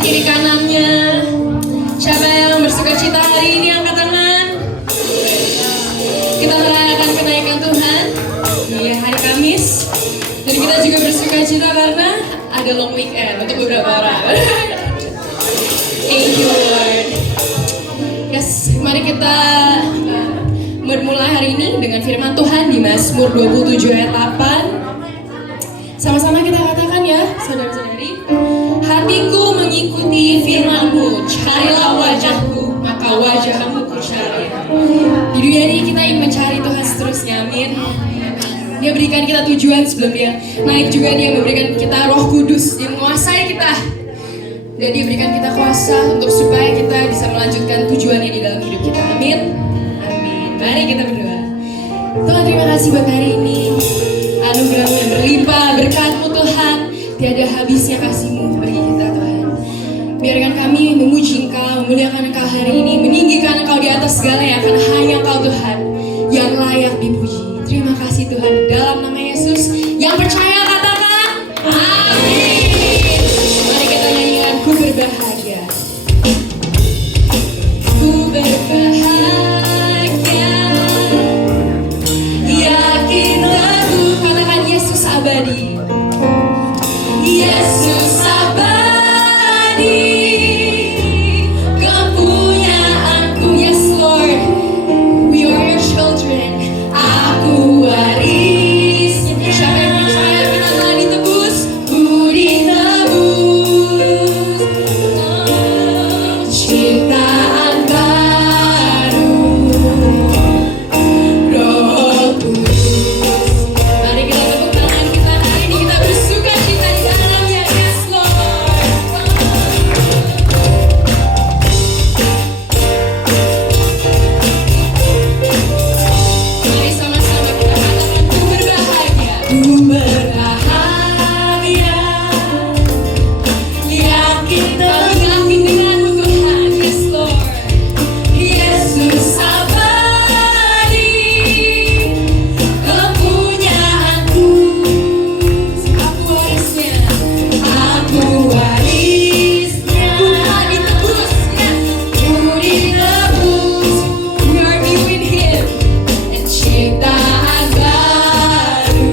kiri kanannya. Siapa yang bersuka cita hari ini angkat tangan. Kita merayakan kenaikan Tuhan di hari Kamis. Dan kita juga bersuka cita karena ada long weekend untuk beberapa orang. Thank you Lord. Yes, mari kita bermulai hari ini dengan firman Tuhan di Mazmur 27 ayat 8. Sama-sama kita katakan ya, saudara-saudari. Hatiku mengikuti firman-Mu, carilah wajah-Ku, maka wajah-Mu ku cari. Di dunia ini kita ingin mencari Tuhan seterusnya, amin. Dia berikan kita tujuan sebelum Dia naik juga. Dia memberikan kita Roh Kudus, Dia menguasai kita. Dan Dia berikan kita kuasa untuk supaya kita bisa melanjutkan tujuannya di dalam hidup kita, amin. Amin. Mari kita berdoa. Tuhan, terima kasih buat hari ini. Anugerah-Mu yang berlimpah, berkat-Mu Tuhan, tiada habisnya kasih-Mu bagi kita Tuhan. Biarkan kami memuji Engkau, memuliakan Engkau hari ini, meninggikan Engkau di atas segala yang akan hanya Engkau Tuhan yang layak dipuji. Terima kasih Tuhan, dalam nama Yesus. Yang percaya katakan amin. Mari kita nyanyikan Ku Berbahagia. Ku berbahagia, yakin teguh, katakan Yesus abadi. Yesus abadi, kepunyaanku. Yes Lord, we are your children. Aku warisnya. Siapa yang percaya kita telah ditebus? Ku ditebus, ciptaan baru, Roh Kudus. Mari kita tepuk tangan kita hari ini, kita bersuka cita di dalamnya. Yes Lord. Mari sama-sama kita katakan ku berbahagia. Ku berbahagia, yakin yakin denganmu Tuhan. Yes Lord. Yesus abadi, kepunyaanku. Aku warisnya, aku warisnya. Ku telah ditebus, ya. Ku ditebus. We are new in Him. Dan ciptaan baru,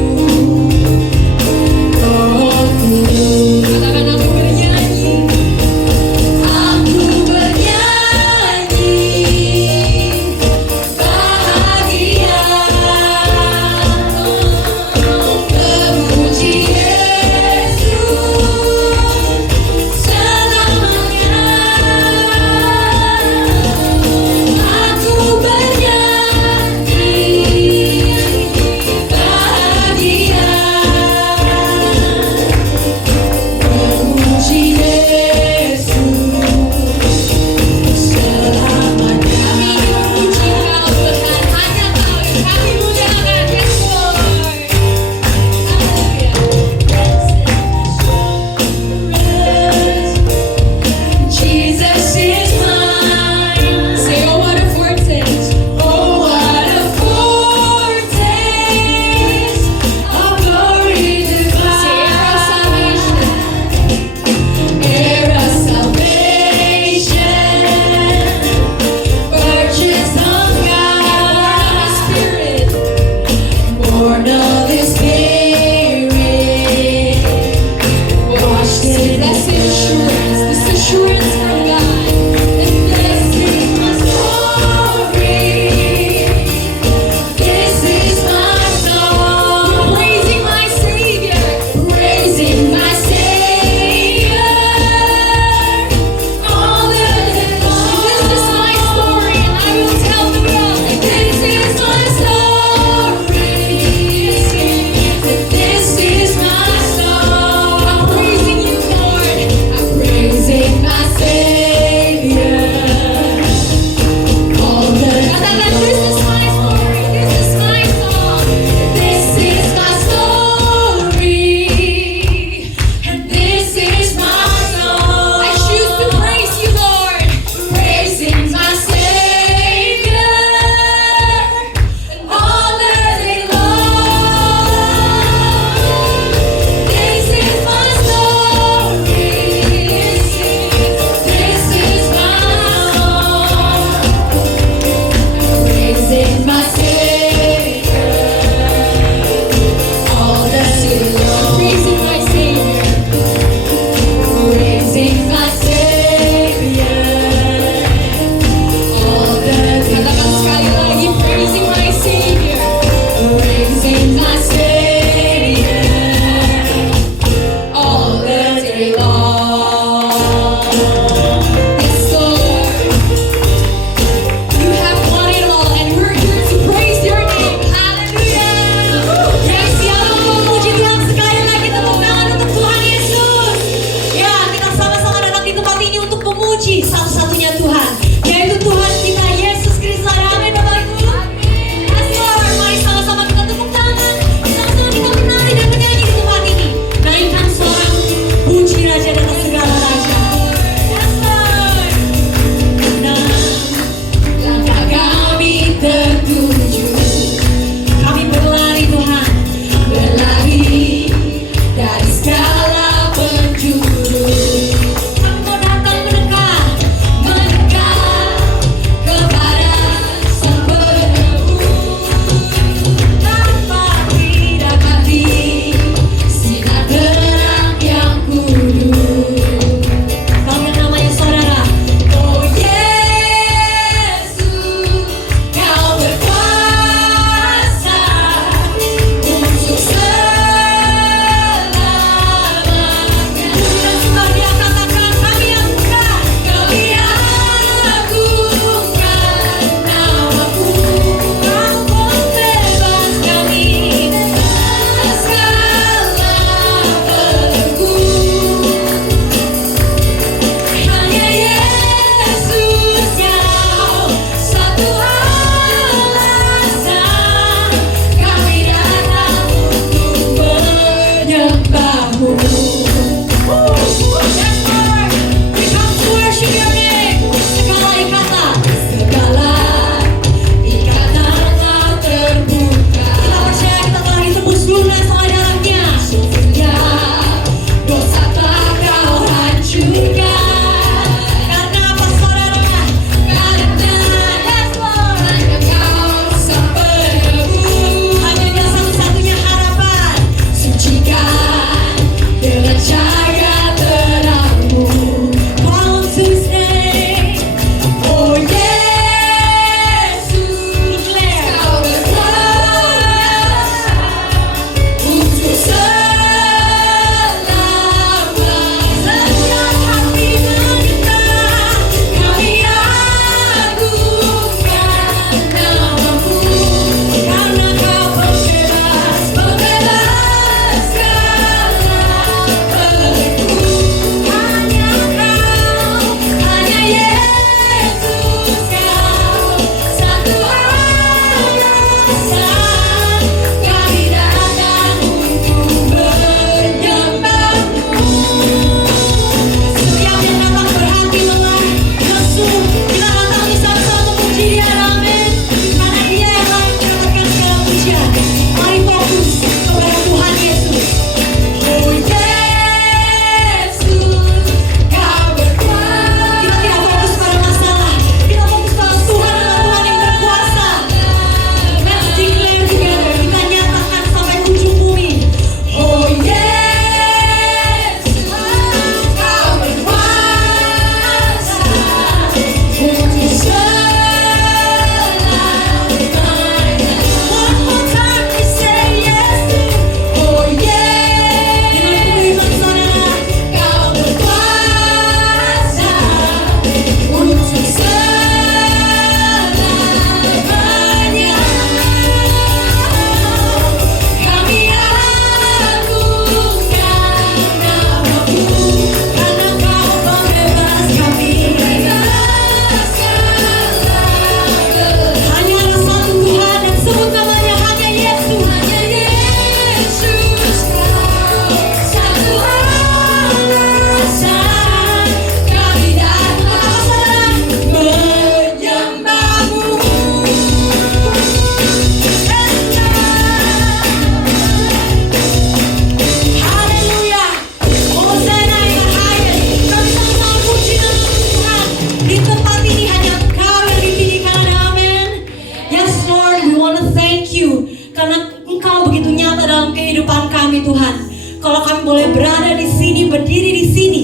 Tuhan. Kalau kami boleh berada di sini, berdiri di sini,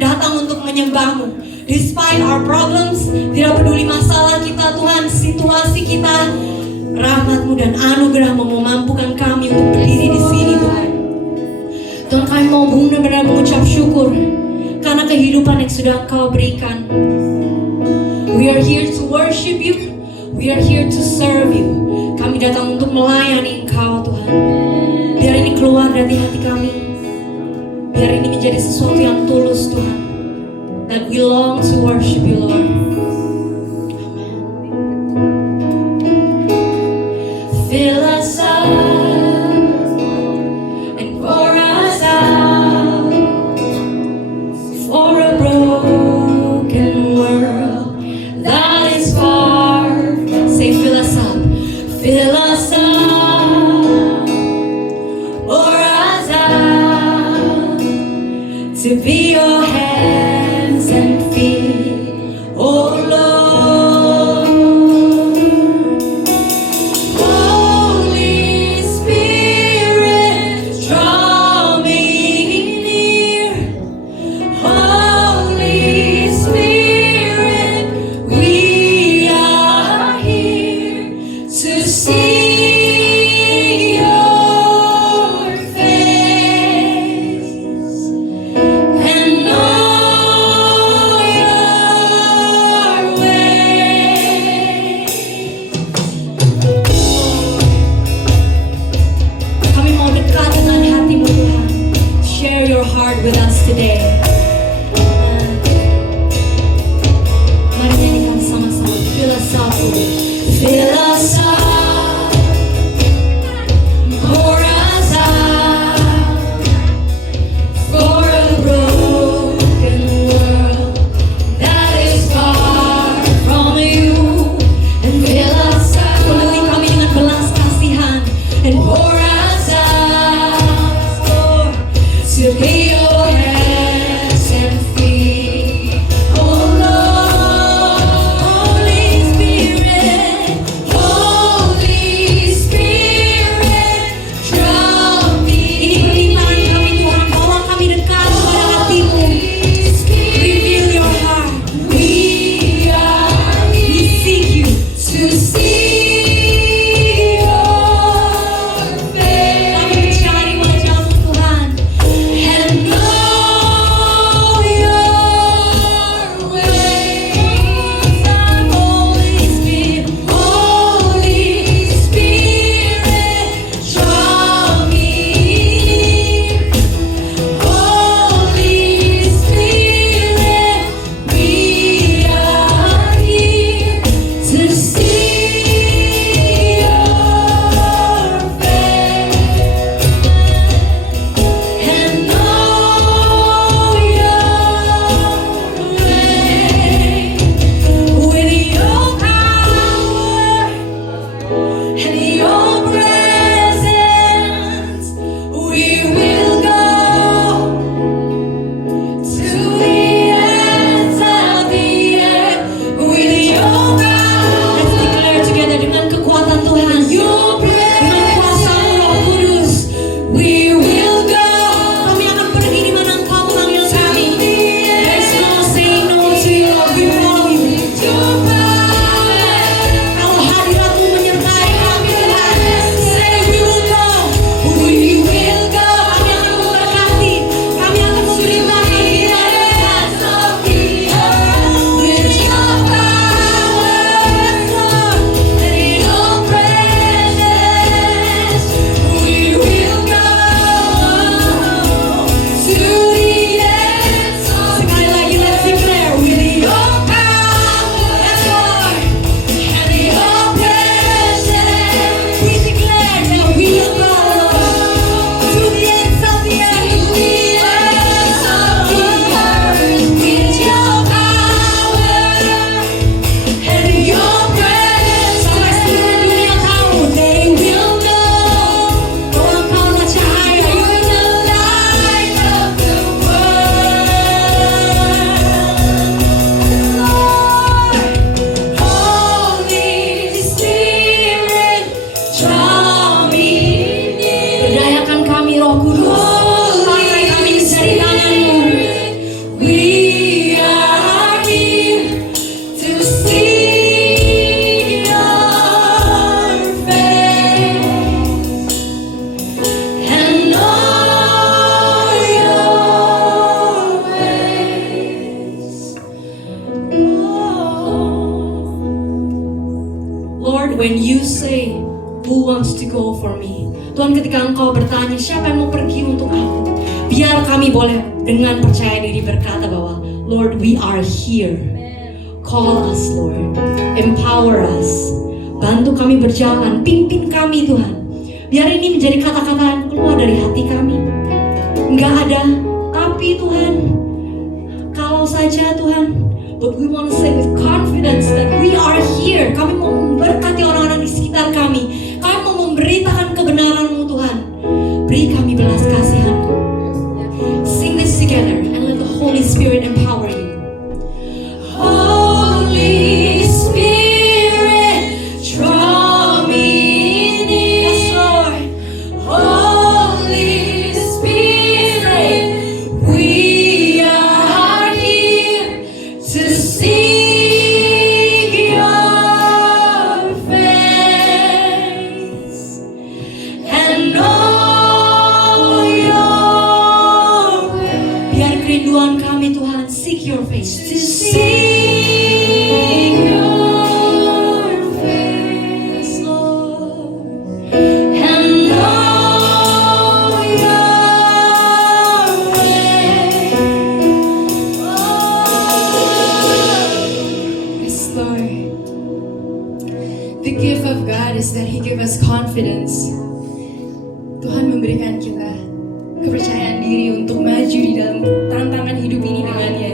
datang untuk menyembah-Mu. Despite our problems, tidak peduli masalah kita Tuhan, situasi kita, rahmat-Mu dan anugerah-Mu memampukan kami untuk berdiri di sini Tuhan. Tuhan, kami mau benar-benar mengucap syukur karena kehidupan yang sudah Engkau berikan. We are here to worship You. We are here to serve You. Kami datang untuk melayani Engkau Tuhan. Biar ini keluar dari hati kami. Biar ini menjadi sesuatu yang tulus Tuhan. That we long to worship You Lord. Fill us up and pour us out for a broken world that is far. Say fill us up, fill us up, pour us out to be Your hands and feet, oh Lord. Holy Spirit, draw me near. Holy Spirit, we are here to see Your face and know Your way. Kami mau dekat dengan hati-Mu Tuhan. Share Your heart with us today. Mari nyanyikan sama-sama. Fill us up, Lord. Fill us up, pour us out for a broken world that is far from You. And fill us up, penuhi kami dengan belas kasihan, and pour us out, Lord, to be Your hands engkau bertanya, siapa yang mau pergi untuk aku? Biar kami boleh dengan percaya diri berkata bahwa Lord, we are here. Call us, Lord. Empower us. Bantu kami berjalan, pimpin kami Tuhan. Biar ini menjadi kata-kata yang keluar dari hati kami. Enggak ada tapi Tuhan. Kalau saja Tuhan, but we want to say with confidence that we are here. Kami mau memberkati orang-orang di sekitar kami. Kami mau memberitakan kebenaran-Mu Tuhan. Beri kami belas kasihan-Mu. Sing this together and let the Holy Spirit empower you. Holy Spirit, draw me near. Yes, Lord. Holy Spirit, we are here to seek your face and know your way. Biar kerinduan kami Tuhan, seek your face, to seek your face, Lord, and know your way. Yes, Lord. The gift of God is that He give us confidence. Tuhan memberikan kita kepercayaan diri untuk maju di dalam tantangan hidup ini dengannya.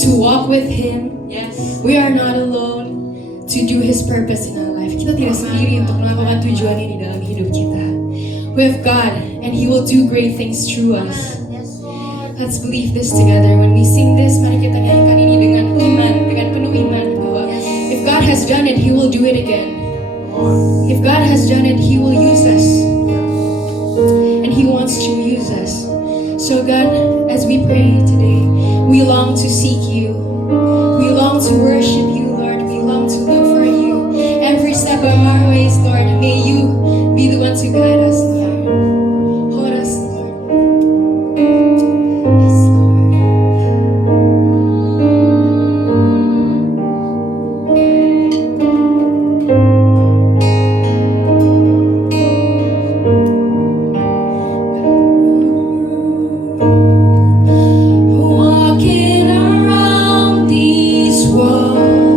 To walk with Him. Yes. We are not alone to do His purpose in our life. Kita tidak sendiri untuk melakukan tujuannya di dalam hidup kita. We have God and He will do great things through us. Let's believe this together. When we sing this, mari kita nyanyikan ini dengan iman, dengan penuh iman bahwa if God has done it, He will do it again. If God has done it, He will use us. And He wants to use us. So God, as we pray today, we long to seek You. We long to worship You, Lord. We long to look for You. Every step of our ways, Lord, may You be the one to guide us, Lord. Hold us, Lord. Yes, Lord. Walking around these walls,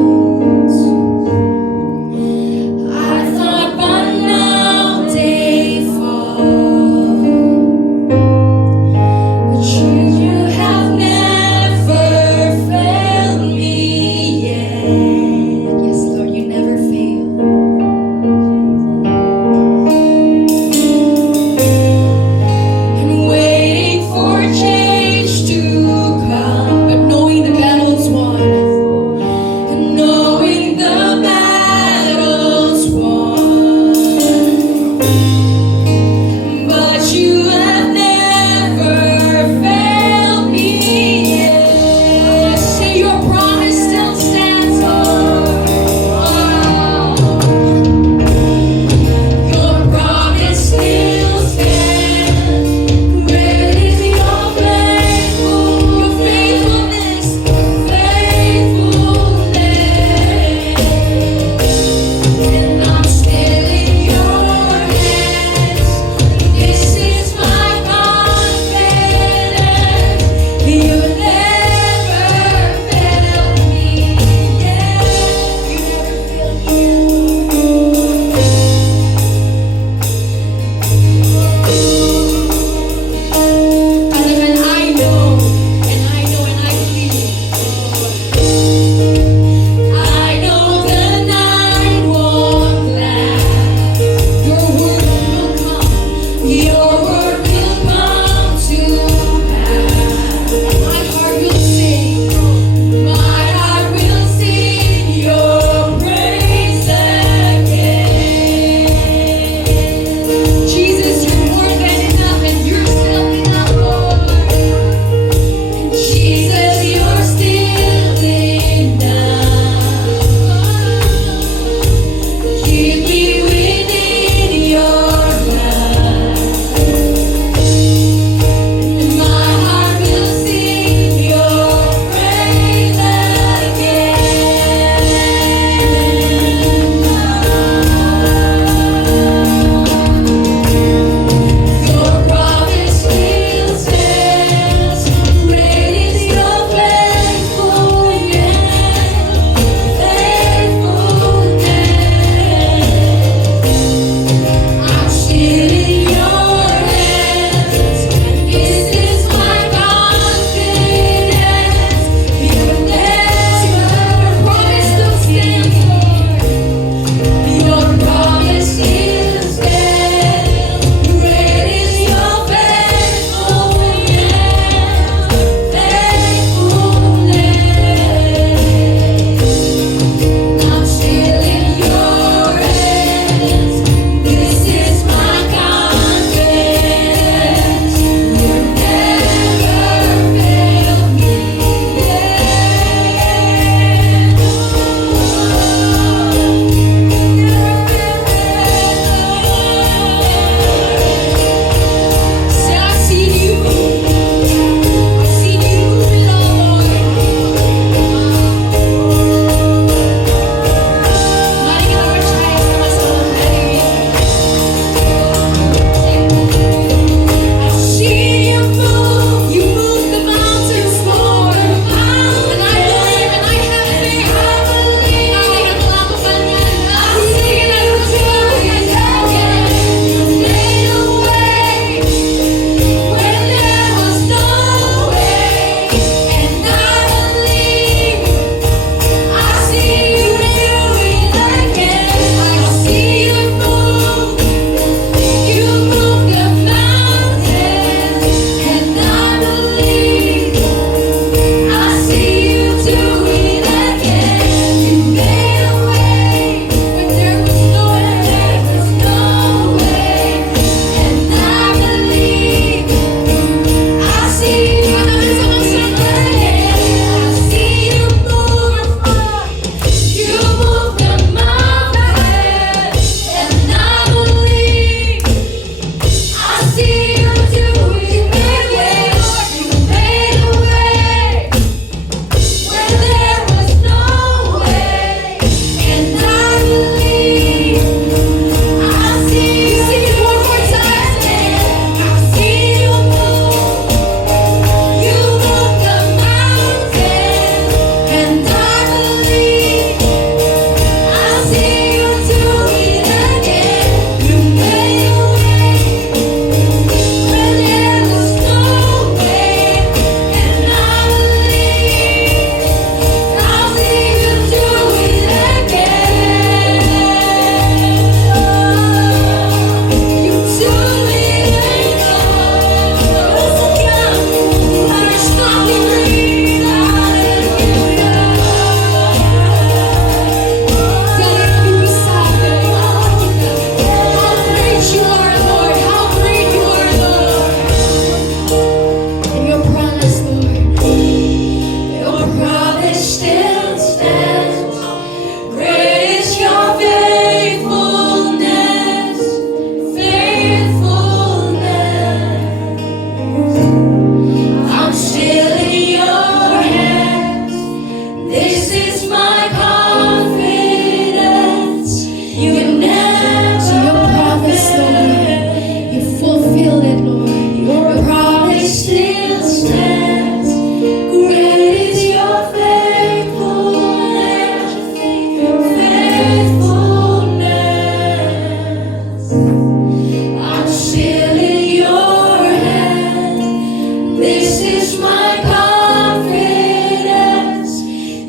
This is my confidence.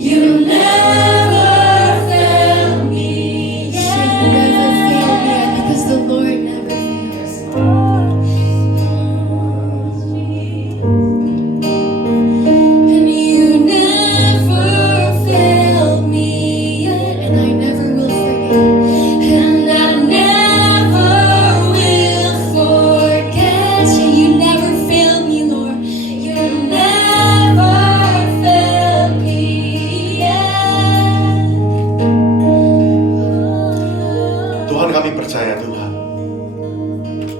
You never fail me yet. You never fail me yet, because the Lord never fails. And you never failed me yet, and I never will forget. And I never will forget. You never failed me, Lord. You never failed me yet. Tuhan, kami percaya Tuhan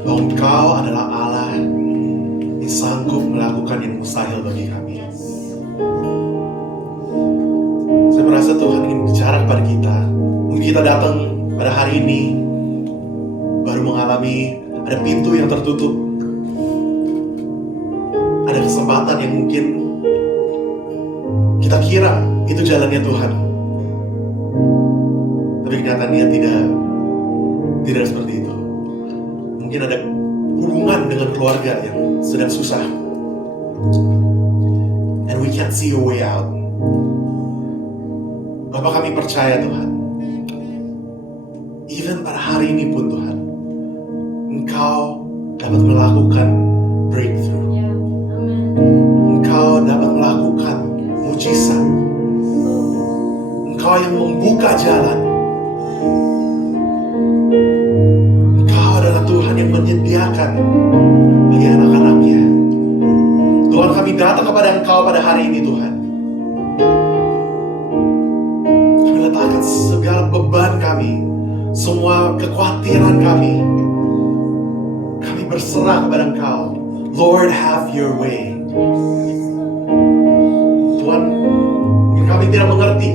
bahwa Engkau adalah Allah yang sanggup melakukan yang mustahil bagi kami. Saya merasa Tuhan ingin bicara kepada kita. Mungkin kita datang pada hari ini baru mengalami ada pintu yang tertutup, ada kesempatan yang mungkin kita kira itu jalannya Tuhan, tapi kenyataannya tidak seperti itu. Mungkin ada hubungan dengan keluarga yang sedang susah, and we can't see a way out. Bapak, kami percaya Tuhan, even pada hari ini pun Tuhan, Engkau dapat melakukan breakthrough. Engkau dapat melakukan mujizat. Engkau yang membuka jalan. Engkau adalah Tuhan yang menyediakan bagi anak-anaknya. Tuhan, kami datang kepada Engkau pada hari ini Tuhan. Kami letakkan segala beban kami, semua kekhawatiran kami. Kami berserah kepada Engkau. Lord, have your way. Tuhan, kami tidak mengerti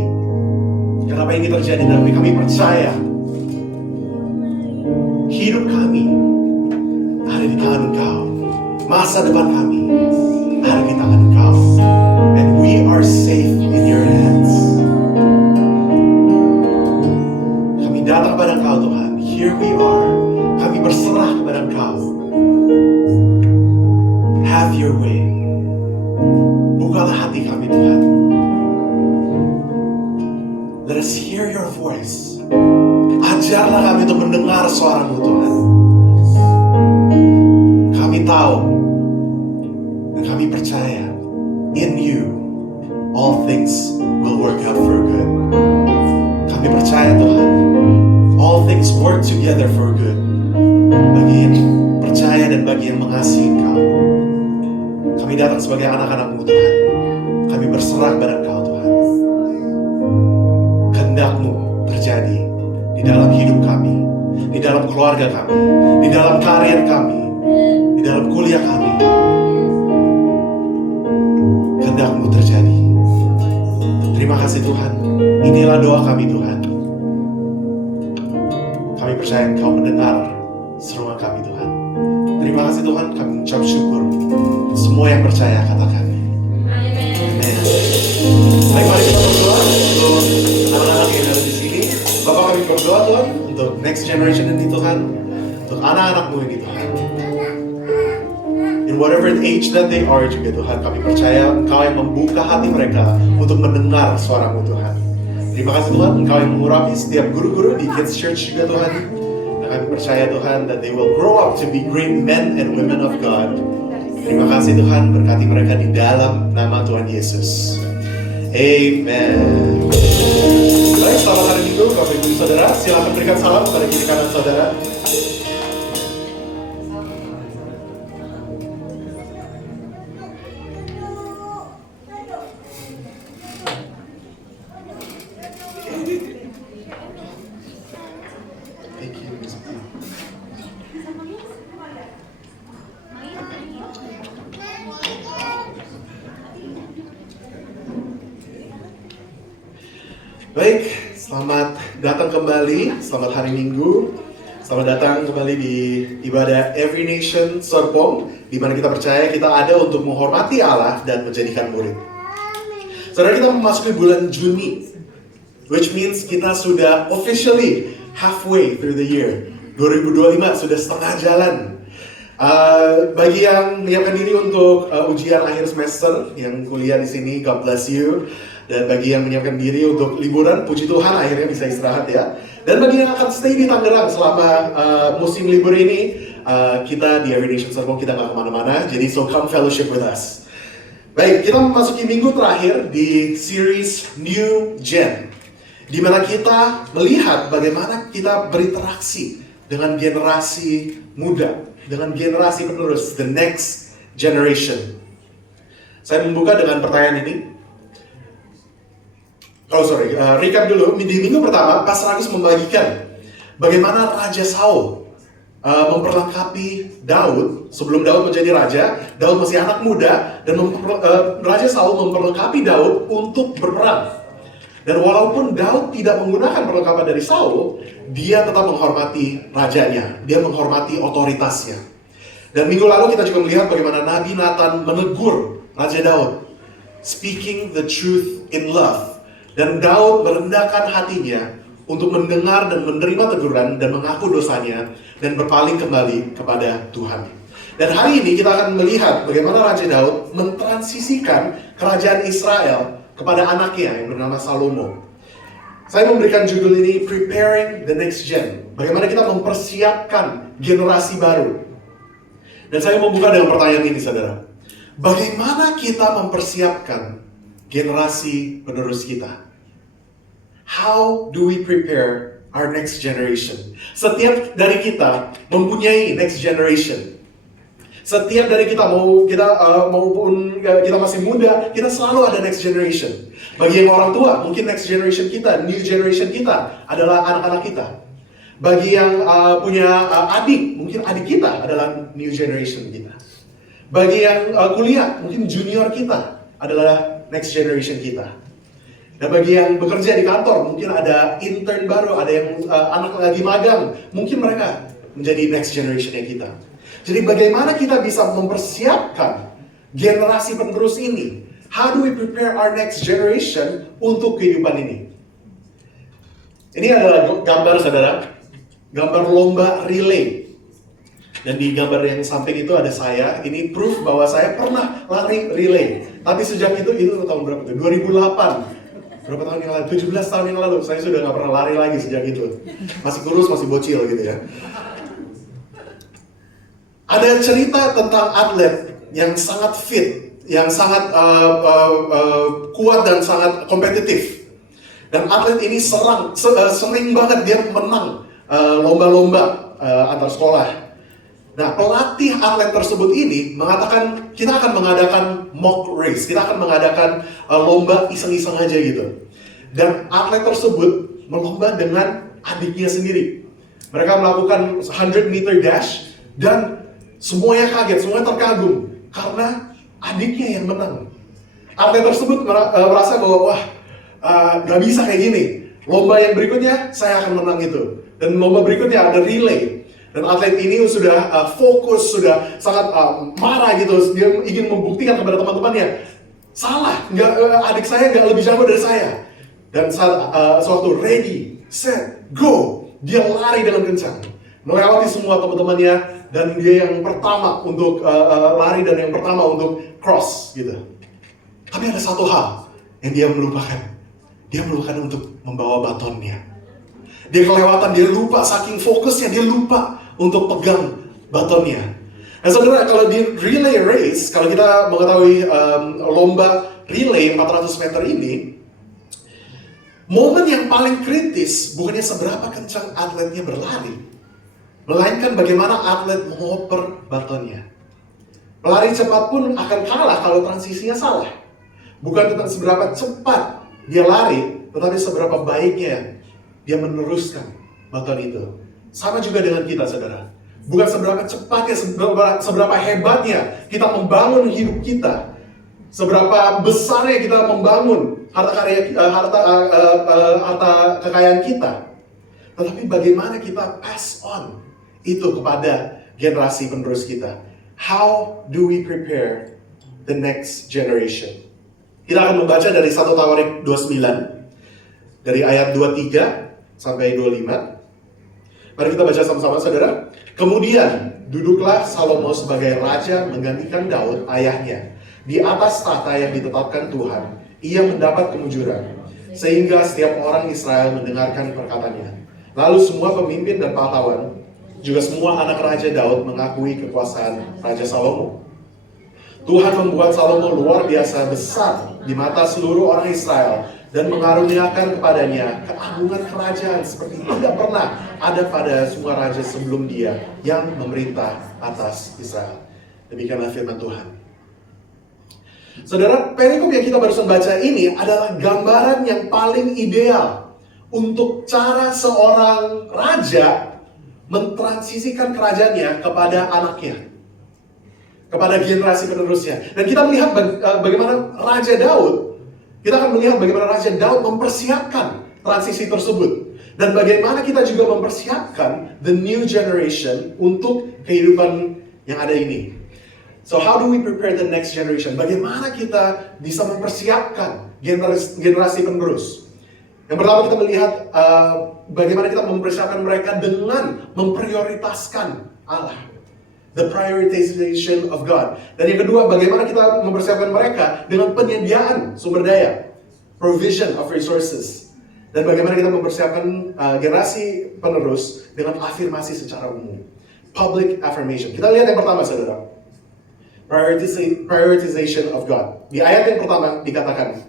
kenapa ini terjadi, tapi kami percaya hidup kami ada di tangan Engkau. Masa depan kami ada di tangan Engkau. And we are safe in your hands. Kami datang kepada Engkau Tuhan. Here we are. Kami berserah kepada Engkau. Have your way. Bukalah hati kami Tuhan. Let us hear your voice. Ajarlah kami untuk mendengar suara-Mu Tuhan. Kami tahu dan kami percaya, in you all things will work out for good. Kami percaya Tuhan, all things work together for good, bagi yang percaya dan bagi yang mengasihi Engkau. Kami datang sebagai anak-anak-Mu Tuhan. Kami berserah kepada Engkau Tuhan. Kehendak-Mu terjadi di dalam hidup kami, di dalam keluarga kami, di dalam karir kami, di dalam kuliah kami. Kehendak-Mu terjadi. Terima kasih Tuhan. Inilah doa kami Tuhan. Kami percaya Engkau mendengar seruan kami Tuhan. Terima kasih Tuhan, kami mengucap syukur. Semua yang percaya katakan amin. Baik, mari kita berdoa untuk anak-anak yang ada di sini. Bapak, kami berdoa Tuhan untuk next generation ini Tuhan, untuk anak-anak-Mu ini Tuhan. In whatever age that they are juga Tuhan, kami percaya Engkau yang membuka hati mereka untuk mendengar suara-Mu Tuhan. Terima kasih Tuhan, Engkau yang mengurapi setiap guru-guru di Kids Church juga Tuhan. Dan kami percaya Tuhan that they will grow up to be great men and women of God. Terima kasih Tuhan, berkati mereka di dalam nama Tuhan Yesus. Amen. Baik, selamat hari Minggu Bapak Ibu Saudara. Silakan berikan salam pada kiri kanan saudara. Thank you. Baik, selamat datang kembali, selamat hari Minggu. Selamat datang kembali di ibadah Every Nation Serpong, di mana kita percaya kita ada untuk menghormati Allah dan menjadikan murid. Saudara, kita memasuki bulan Juni, which means kita sudah officially halfway through the year. 2025 sudah setengah jalan. Bagi yang menyiapkan diri untuk ujian akhir semester, yang kuliah di sini, God bless you. Dan bagi yang menyiapkan diri untuk liburan, puji Tuhan akhirnya bisa istirahat ya. Dan bagi yang akan stay di Tangerang selama musim libur ini, kita di Every Nation Sermon kita nggak kemana-mana, jadi so come fellowship with us. Baik, kita memasuki minggu terakhir di series New Gen, di mana kita melihat bagaimana kita berinteraksi dengan generasi muda, dengan generasi penerus, the next generation. Saya membuka dengan pertanyaan ini. Recap dulu. Di minggu pertama, Pastor Agus membagikan bagaimana Raja Saul memperlengkapi Daud sebelum Daud menjadi raja. Daud masih anak muda dan Raja Saul memperlengkapi Daud untuk berperang. Dan walaupun Daud tidak menggunakan perlengkapan dari Saul, dia tetap menghormati rajanya, dia menghormati otoritasnya. Dan minggu lalu kita juga melihat bagaimana Nabi Nathan menegur Raja Daud, speaking the truth in love. Dan Daud merendahkan hatinya untuk mendengar dan menerima teguran dan mengaku dosanya dan berpaling kembali kepada Tuhan. Dan hari ini kita akan melihat bagaimana Raja Daud mentransisikan kerajaan Israel kepada anaknya yang bernama Salomo. Saya memberikan judul ini Preparing the Next Gen. Bagaimana kita mempersiapkan generasi baru. Dan saya membuka dengan pertanyaan ini, saudara. Bagaimana kita mempersiapkan generasi penerus kita? How do we prepare our next generation? Setiap dari kita mempunyai next generation. Setiap dari kita maupun kita masih muda, kita selalu ada next generation. Bagi yang orang tua, mungkin next generation kita, new generation kita adalah anak-anak kita. Bagi yang punya adik, mungkin adik kita adalah new generation kita. Bagi yang kuliah, mungkin junior kita adalah next generation kita. Dan bagi yang bekerja di kantor, mungkin ada intern baru, ada yang anak lagi magang, mungkin mereka menjadi next generation-nya kita. Jadi bagaimana kita bisa mempersiapkan generasi penerus ini? How do we prepare our next generation untuk kehidupan ini? Ini adalah gambar, saudara. Gambar lomba relay. Dan di gambar yang samping itu ada saya. Ini proof bahwa saya pernah lari relay. Tapi sejak itu tahun berapa itu? 2008. Berapa tahun yang lalu? 17 tahun yang lalu. Saya sudah nggak pernah lari lagi sejak itu. Masih kurus, masih bocil gitu ya. Ada cerita tentang atlet yang sangat fit, yang sangat kuat dan sangat kompetitif. Dan atlet ini sering banget dia menang lomba-lomba antar sekolah. Nah, pelatih atlet tersebut ini mengatakan kita akan mengadakan mock race, kita akan mengadakan lomba iseng-iseng aja gitu. Dan atlet tersebut melomba dengan adiknya sendiri. Mereka melakukan 100 meter dash dan semuanya kaget, semuanya terkagum karena adiknya yang menang. Atlet tersebut merasa bahwa wah, gak bisa kayak gini. Lomba yang berikutnya saya akan menang itu. Dan lomba berikutnya ada relay. Dan atlet ini sudah fokus, sudah sangat marah gitu. Dia ingin membuktikan kepada teman-temannya, salah, adik saya gak lebih jago dari saya. Dan saat sewaktu ready, set, go, dia lari dengan kencang, melewati semua teman-temannya. Dan dia yang pertama untuk lari dan yang pertama untuk cross gitu. Tapi ada satu hal yang dia melupakan. Dia melupakan untuk membawa batonnya. Dia kelewatan, dia lupa, saking fokusnya dia lupa untuk pegang batonnya. Nah saudara, kalau di relay race, kalau kita mengetahui lomba relay 400 meter ini, momen yang paling kritis bukannya seberapa kencang atletnya berlari, melainkan bagaimana atlet mengoper batonnya. Pelari cepat pun akan kalah kalau transisinya salah. Bukan tentang seberapa cepat dia lari, tetapi seberapa baiknya dia meneruskan baton itu. Sama juga dengan kita, saudara. Bukan seberapa cepatnya, seberapa hebatnya kita membangun hidup kita. Seberapa besarnya kita membangun harta kekayaan kita. Tetapi bagaimana kita pass on itu kepada generasi penerus kita. How do we prepare the next generation? Kita akan membaca dari 1 Tawarik 29, dari ayat 23 sampai 25. Mari kita baca sama-sama, saudara. Kemudian Duduklah Salomo sebagai raja menggantikan Daud ayahnya di atas tahta yang ditetapkan Tuhan. Ia mendapat kemujuran sehingga setiap orang Israel mendengarkan perkataannya. Lalu semua pemimpin dan pahlawan, juga semua anak Raja Daud mengakui kekuasaan Raja Salomo. Tuhan membuat Salomo luar biasa besar di mata seluruh orang Israel dan mengaruniakan kepadanya keagungan kerajaan seperti tidak pernah ada pada semua raja sebelum dia yang memerintah atas Israel. Demikianlah firman Tuhan. Saudara, perikop yang kita barusan baca ini adalah gambaran yang paling ideal untuk cara seorang raja mentransisikan kerajaannya kepada anaknya, kepada generasi penerusnya. Dan kita melihat bagaimana Raja Daud, kita akan melihat bagaimana Raja Daud mempersiapkan transisi tersebut. Dan bagaimana kita juga mempersiapkan the new generation untuk kehidupan yang ada ini. So how do we prepare the next generation? Bagaimana kita bisa mempersiapkan generasi penerus? Yang pertama kita melihat bagaimana kita mempersiapkan mereka dengan memprioritaskan Allah. The prioritization of God. Dan yang kedua, bagaimana kita mempersiapkan mereka dengan penyediaan sumber daya. Provision of resources. Dan bagaimana kita mempersiapkan generasi penerus dengan afirmasi secara umum. Public affirmation. Kita lihat yang pertama, saudara. Prioritization of God. Di ayat yang pertama dikatakan,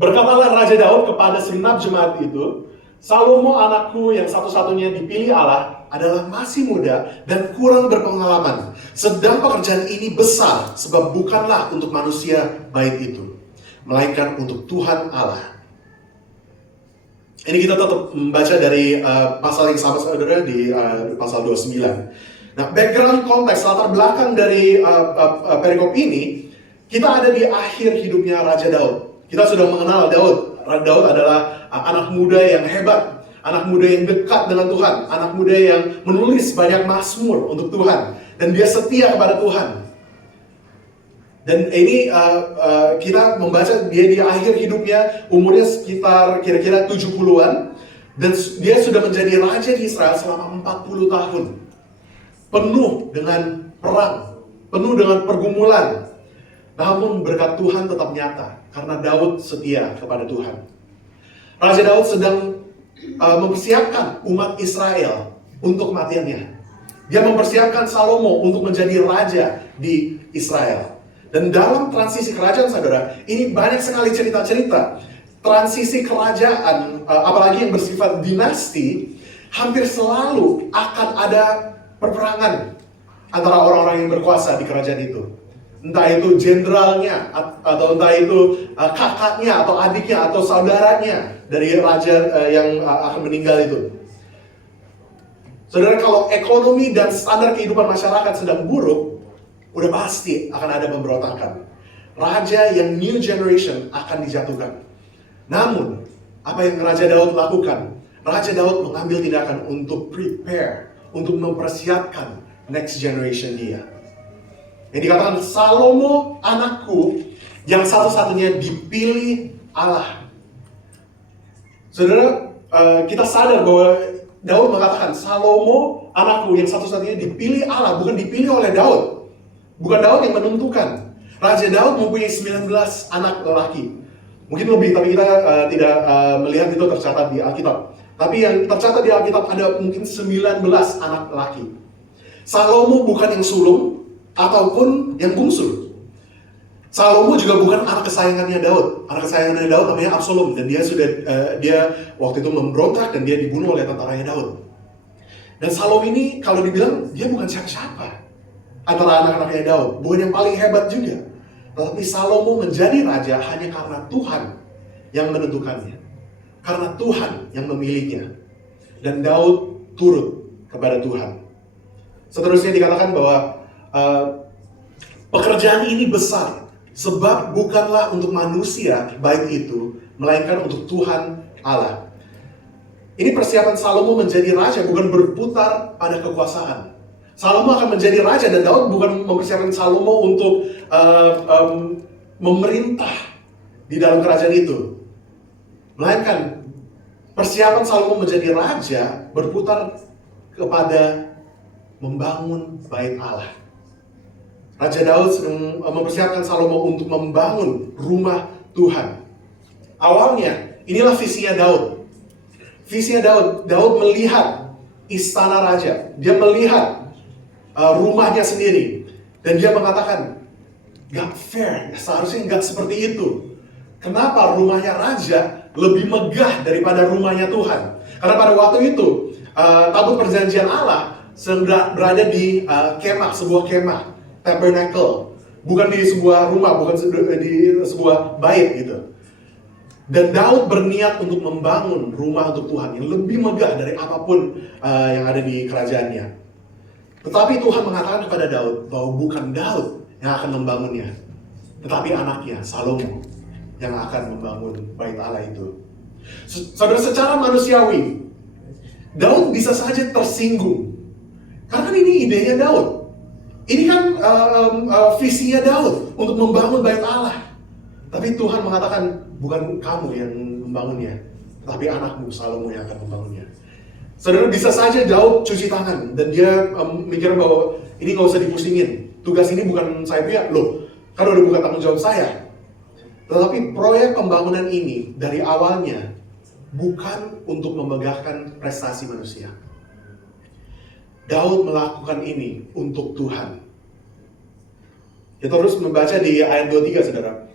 berkatalah Raja Daud kepada segenap jemaat itu, Salomo anakku yang satu-satunya dipilih Allah adalah masih muda dan kurang berpengalaman. Sedang pekerjaan ini besar sebab bukanlah untuk manusia baik itu, melainkan untuk Tuhan Allah. Ini kita tetap membaca dari pasal yang sama, saudara, di pasal 29. Nah, background konteks, latar belakang dari perikop ini, kita ada di akhir hidupnya Raja Daud. Kita sudah mengenal Daud. Daud adalah anak muda yang hebat, anak muda yang dekat dengan Tuhan, anak muda yang menulis banyak mazmur untuk Tuhan, dan dia setia kepada Tuhan. Dan ini kita membaca dia di akhir hidupnya, umurnya sekitar kira-kira 70-an, dan dia sudah menjadi raja di Israel selama 40 tahun. Penuh dengan perang, penuh dengan pergumulan. Namun berkat Tuhan tetap nyata, karena Daud setia kepada Tuhan. Raja Daud sedang mempersiapkan umat Israel untuk kematiannya. Dia mempersiapkan Salomo untuk menjadi raja di Israel. Dan dalam transisi kerajaan, saudara, ini banyak sekali cerita-cerita. Transisi kerajaan, apalagi yang bersifat dinasti, hampir selalu akan ada perperangan antara orang-orang yang berkuasa di kerajaan itu. Entah itu jenderalnya, atau entah itu kakaknya, atau adiknya, atau saudaranya dari raja yang akan meninggal itu. Saudara, kalau ekonomi dan standar kehidupan masyarakat sedang buruk, udah pasti akan ada pemberontakan. Raja yang new generation akan dijatuhkan. Namun, apa yang Raja Daud lakukan? Raja Daud mengambil tindakan untuk prepare, untuk mempersiapkan next generation dia. Yang dikatakan, Salomo anakku yang satu-satunya dipilih Allah. Saudara, kita sadar bahwa Daud mengatakan, Salomo anakku yang satu-satunya dipilih Allah, bukan dipilih oleh Daud. Bukan Daud yang menentukan. Raja Daud mempunyai 19 anak lelaki. Mungkin lebih, tapi kita tidak melihat itu tercatat di Alkitab. Tapi yang tercatat di Alkitab ada mungkin 19 anak lelaki. Salomo bukan yang sulung ataupun yang bungsu. Salomo juga bukan anak kesayangannya Daud. Anak kesayangannya Daud namanya Absalom, dan dia waktu itu memberontak dan dia dibunuh oleh tentaranya Daud. Dan Salomo ini kalau dibilang dia bukan siapa-siapa antara anak-anaknya Daud, bukan yang paling hebat juga. Tetapi Salomo menjadi raja hanya karena Tuhan yang menentukannya, karena Tuhan yang memilihnya, dan Daud turut kepada Tuhan. Seterusnya dikatakan bahwa pekerjaan ini besar, sebab bukanlah untuk manusia baik itu, melainkan untuk Tuhan Allah. Ini persiapan Salomo menjadi raja bukan berputar pada kekuasaan. Salomo akan menjadi raja, dan Daud bukan mempersiapkan Salomo untuk memerintah di dalam kerajaan itu. Melainkan persiapan Salomo menjadi raja berputar kepada membangun bait Allah. Raja Daud sedang mempersiapkan Salomo untuk membangun rumah Tuhan. Awalnya, inilah visinya Daud. Visinya Daud melihat istana raja. Dia melihat rumahnya sendiri. Dan dia mengatakan, gak fair, seharusnya gak seperti itu. Kenapa rumahnya raja lebih megah daripada rumahnya Tuhan? Karena pada waktu itu, tabut perjanjian Allah sedang berada di kemah, sebuah kemah, tabernacle. Bukan di sebuah rumah, bukan di sebuah bait gitu. Dan Daud berniat untuk membangun rumah untuk Tuhan yang lebih megah dari apapun yang ada di kerajaannya. Tetapi Tuhan mengatakan kepada Daud bahwa bukan Daud yang akan membangunnya, tetapi anaknya, Salomo, yang akan membangun bait Allah itu. Saudara, secara manusiawi, Daud bisa saja tersinggung. Karena ini idenya Daud. Ini kan visinya Daud untuk membangun bait Allah. Tapi Tuhan mengatakan, bukan kamu yang membangunnya, tapi anakmu Salomo yang akan membangunnya. Saudara, bisa saja Daud cuci tangan dan dia mikir bahwa ini nggak usah dipusingin. Tugas ini bukan saya punya, loh, kan udah bukan tanggung jawab saya. Tetapi proyek pembangunan ini dari awalnya bukan untuk memegahkan prestasi manusia. Daud melakukan ini untuk Tuhan. Kita terus membaca di ayat 23, saudara.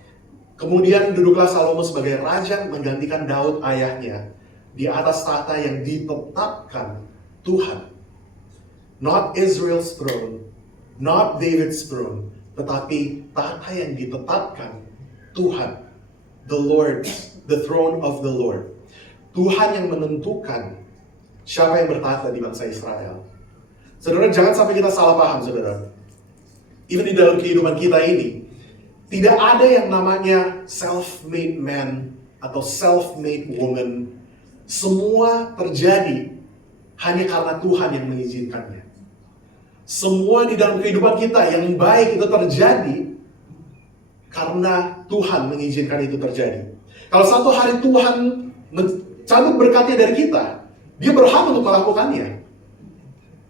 Kemudian duduklah Salomo sebagai raja menggantikan Daud ayahnya di atas tahta yang ditetapkan Tuhan. Not Israel's throne, not David's throne, tetapi tahta yang ditetapkan Tuhan. The Lord, the throne of the Lord. Tuhan yang menentukan siapa yang bertahta di bangsa Israel. Saudara, jangan sampai kita salah paham, saudara. Even di dalam kehidupan kita ini, tidak ada yang namanya self-made man atau self-made woman. Semua terjadi hanya karena Tuhan yang mengizinkannya. Semua di dalam kehidupan kita yang baik itu terjadi karena Tuhan mengizinkan itu terjadi. Kalau satu hari Tuhan mencabut berkatnya dari kita, Dia berhak untuk melakukannya.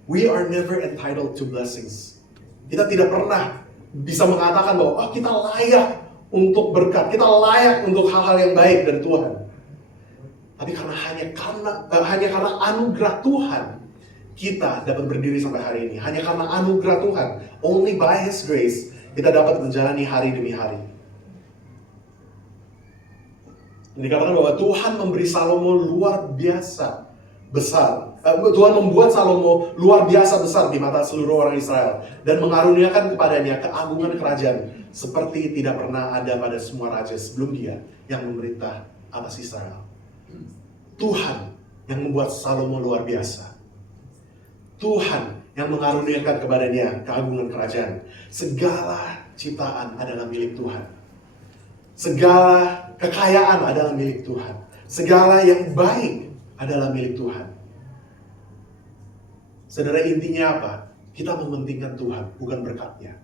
We are never entitled to blessings. Kita tidak pernah bisa mengatakan bahwa kita layak untuk berkat, kita layak untuk hal-hal yang baik dari Tuhan. Tapi hanya karena anugerah Tuhan, kita dapat berdiri sampai hari ini. Hanya karena anugerah Tuhan, only by His grace, kita dapat menjalani hari demi hari. Dikatakan bahwa Tuhan memberi Salomo luar biasa besar. Tuhan membuat Salomo luar biasa besar di mata seluruh orang Israel dan mengaruniakan kepadanya keagungan kerajaan seperti tidak pernah ada pada semua raja sebelum dia yang memerintah atas Israel. Tuhan yang membuat Salomo luar biasa. Tuhan yang mengaruniakan kepadanya keagungan kerajaan. Segala ciptaan adalah milik Tuhan. Segala kekayaan adalah milik Tuhan. Segala yang baik adalah milik Tuhan. Saudara, intinya apa? Kita mementingkan Tuhan, bukan berkatnya.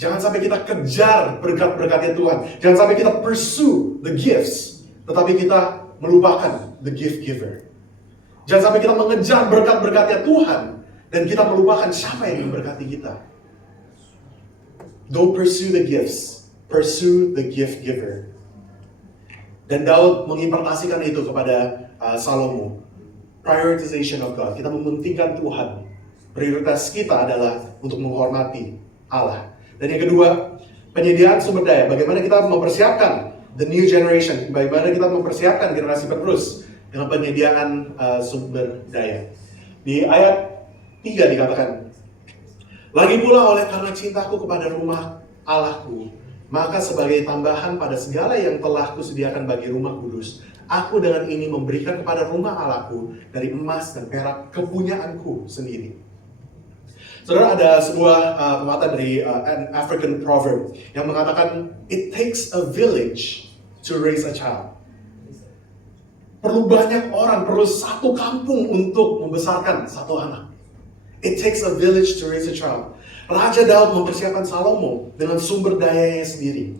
Jangan sampai kita kejar berkat-berkatnya Tuhan. Jangan sampai kita pursue the gifts, tetapi kita melupakan the gift giver. Jangan sampai kita mengejar berkat-berkatnya Tuhan dan kita melupakan siapa yang memberkati kita. Don't pursue the gifts, pursue the gift giver. Dan Daud mengimpartasikan itu kepada Salomo. Prioritization of God. Kita mementingkan Tuhan. Prioritas kita adalah untuk menghormati Allah. Dan yang kedua, penyediaan sumber daya. Bagaimana kita mempersiapkan the new generation. Bagaimana kita mempersiapkan generasi penerus dengan penyediaan sumber daya. Di ayat 3 dikatakan, lagi pula oleh karena cintaku kepada rumah Allahku, maka sebagai tambahan pada segala yang telah kusediakan bagi rumah kudus, aku dengan ini memberikan kepada rumah Allahku dari emas dan perak kepunyaanku sendiri. Saudara, ada sebuah pepatah dari an African proverb yang mengatakan, it takes a village to raise a child. Perlu banyak orang, perlu satu kampung untuk membesarkan satu anak. It takes a village to raise a child. Raja Daud mempersiapkan Salomo dengan sumber dayanya sendiri.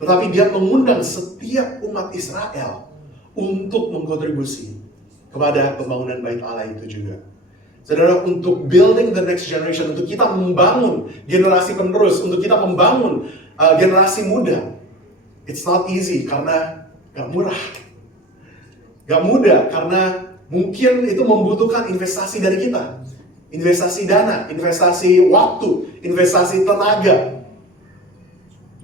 Tetapi dia mengundang setiap umat Israel untuk mengkontribusi kepada pembangunan bait Allah itu juga. Saudara, untuk building the next generation, untuk kita membangun generasi penerus, untuk kita membangun generasi muda, it's not easy karena gak murah. Gak mudah karena mungkin itu membutuhkan investasi dari kita. Investasi dana, investasi waktu, investasi tenaga.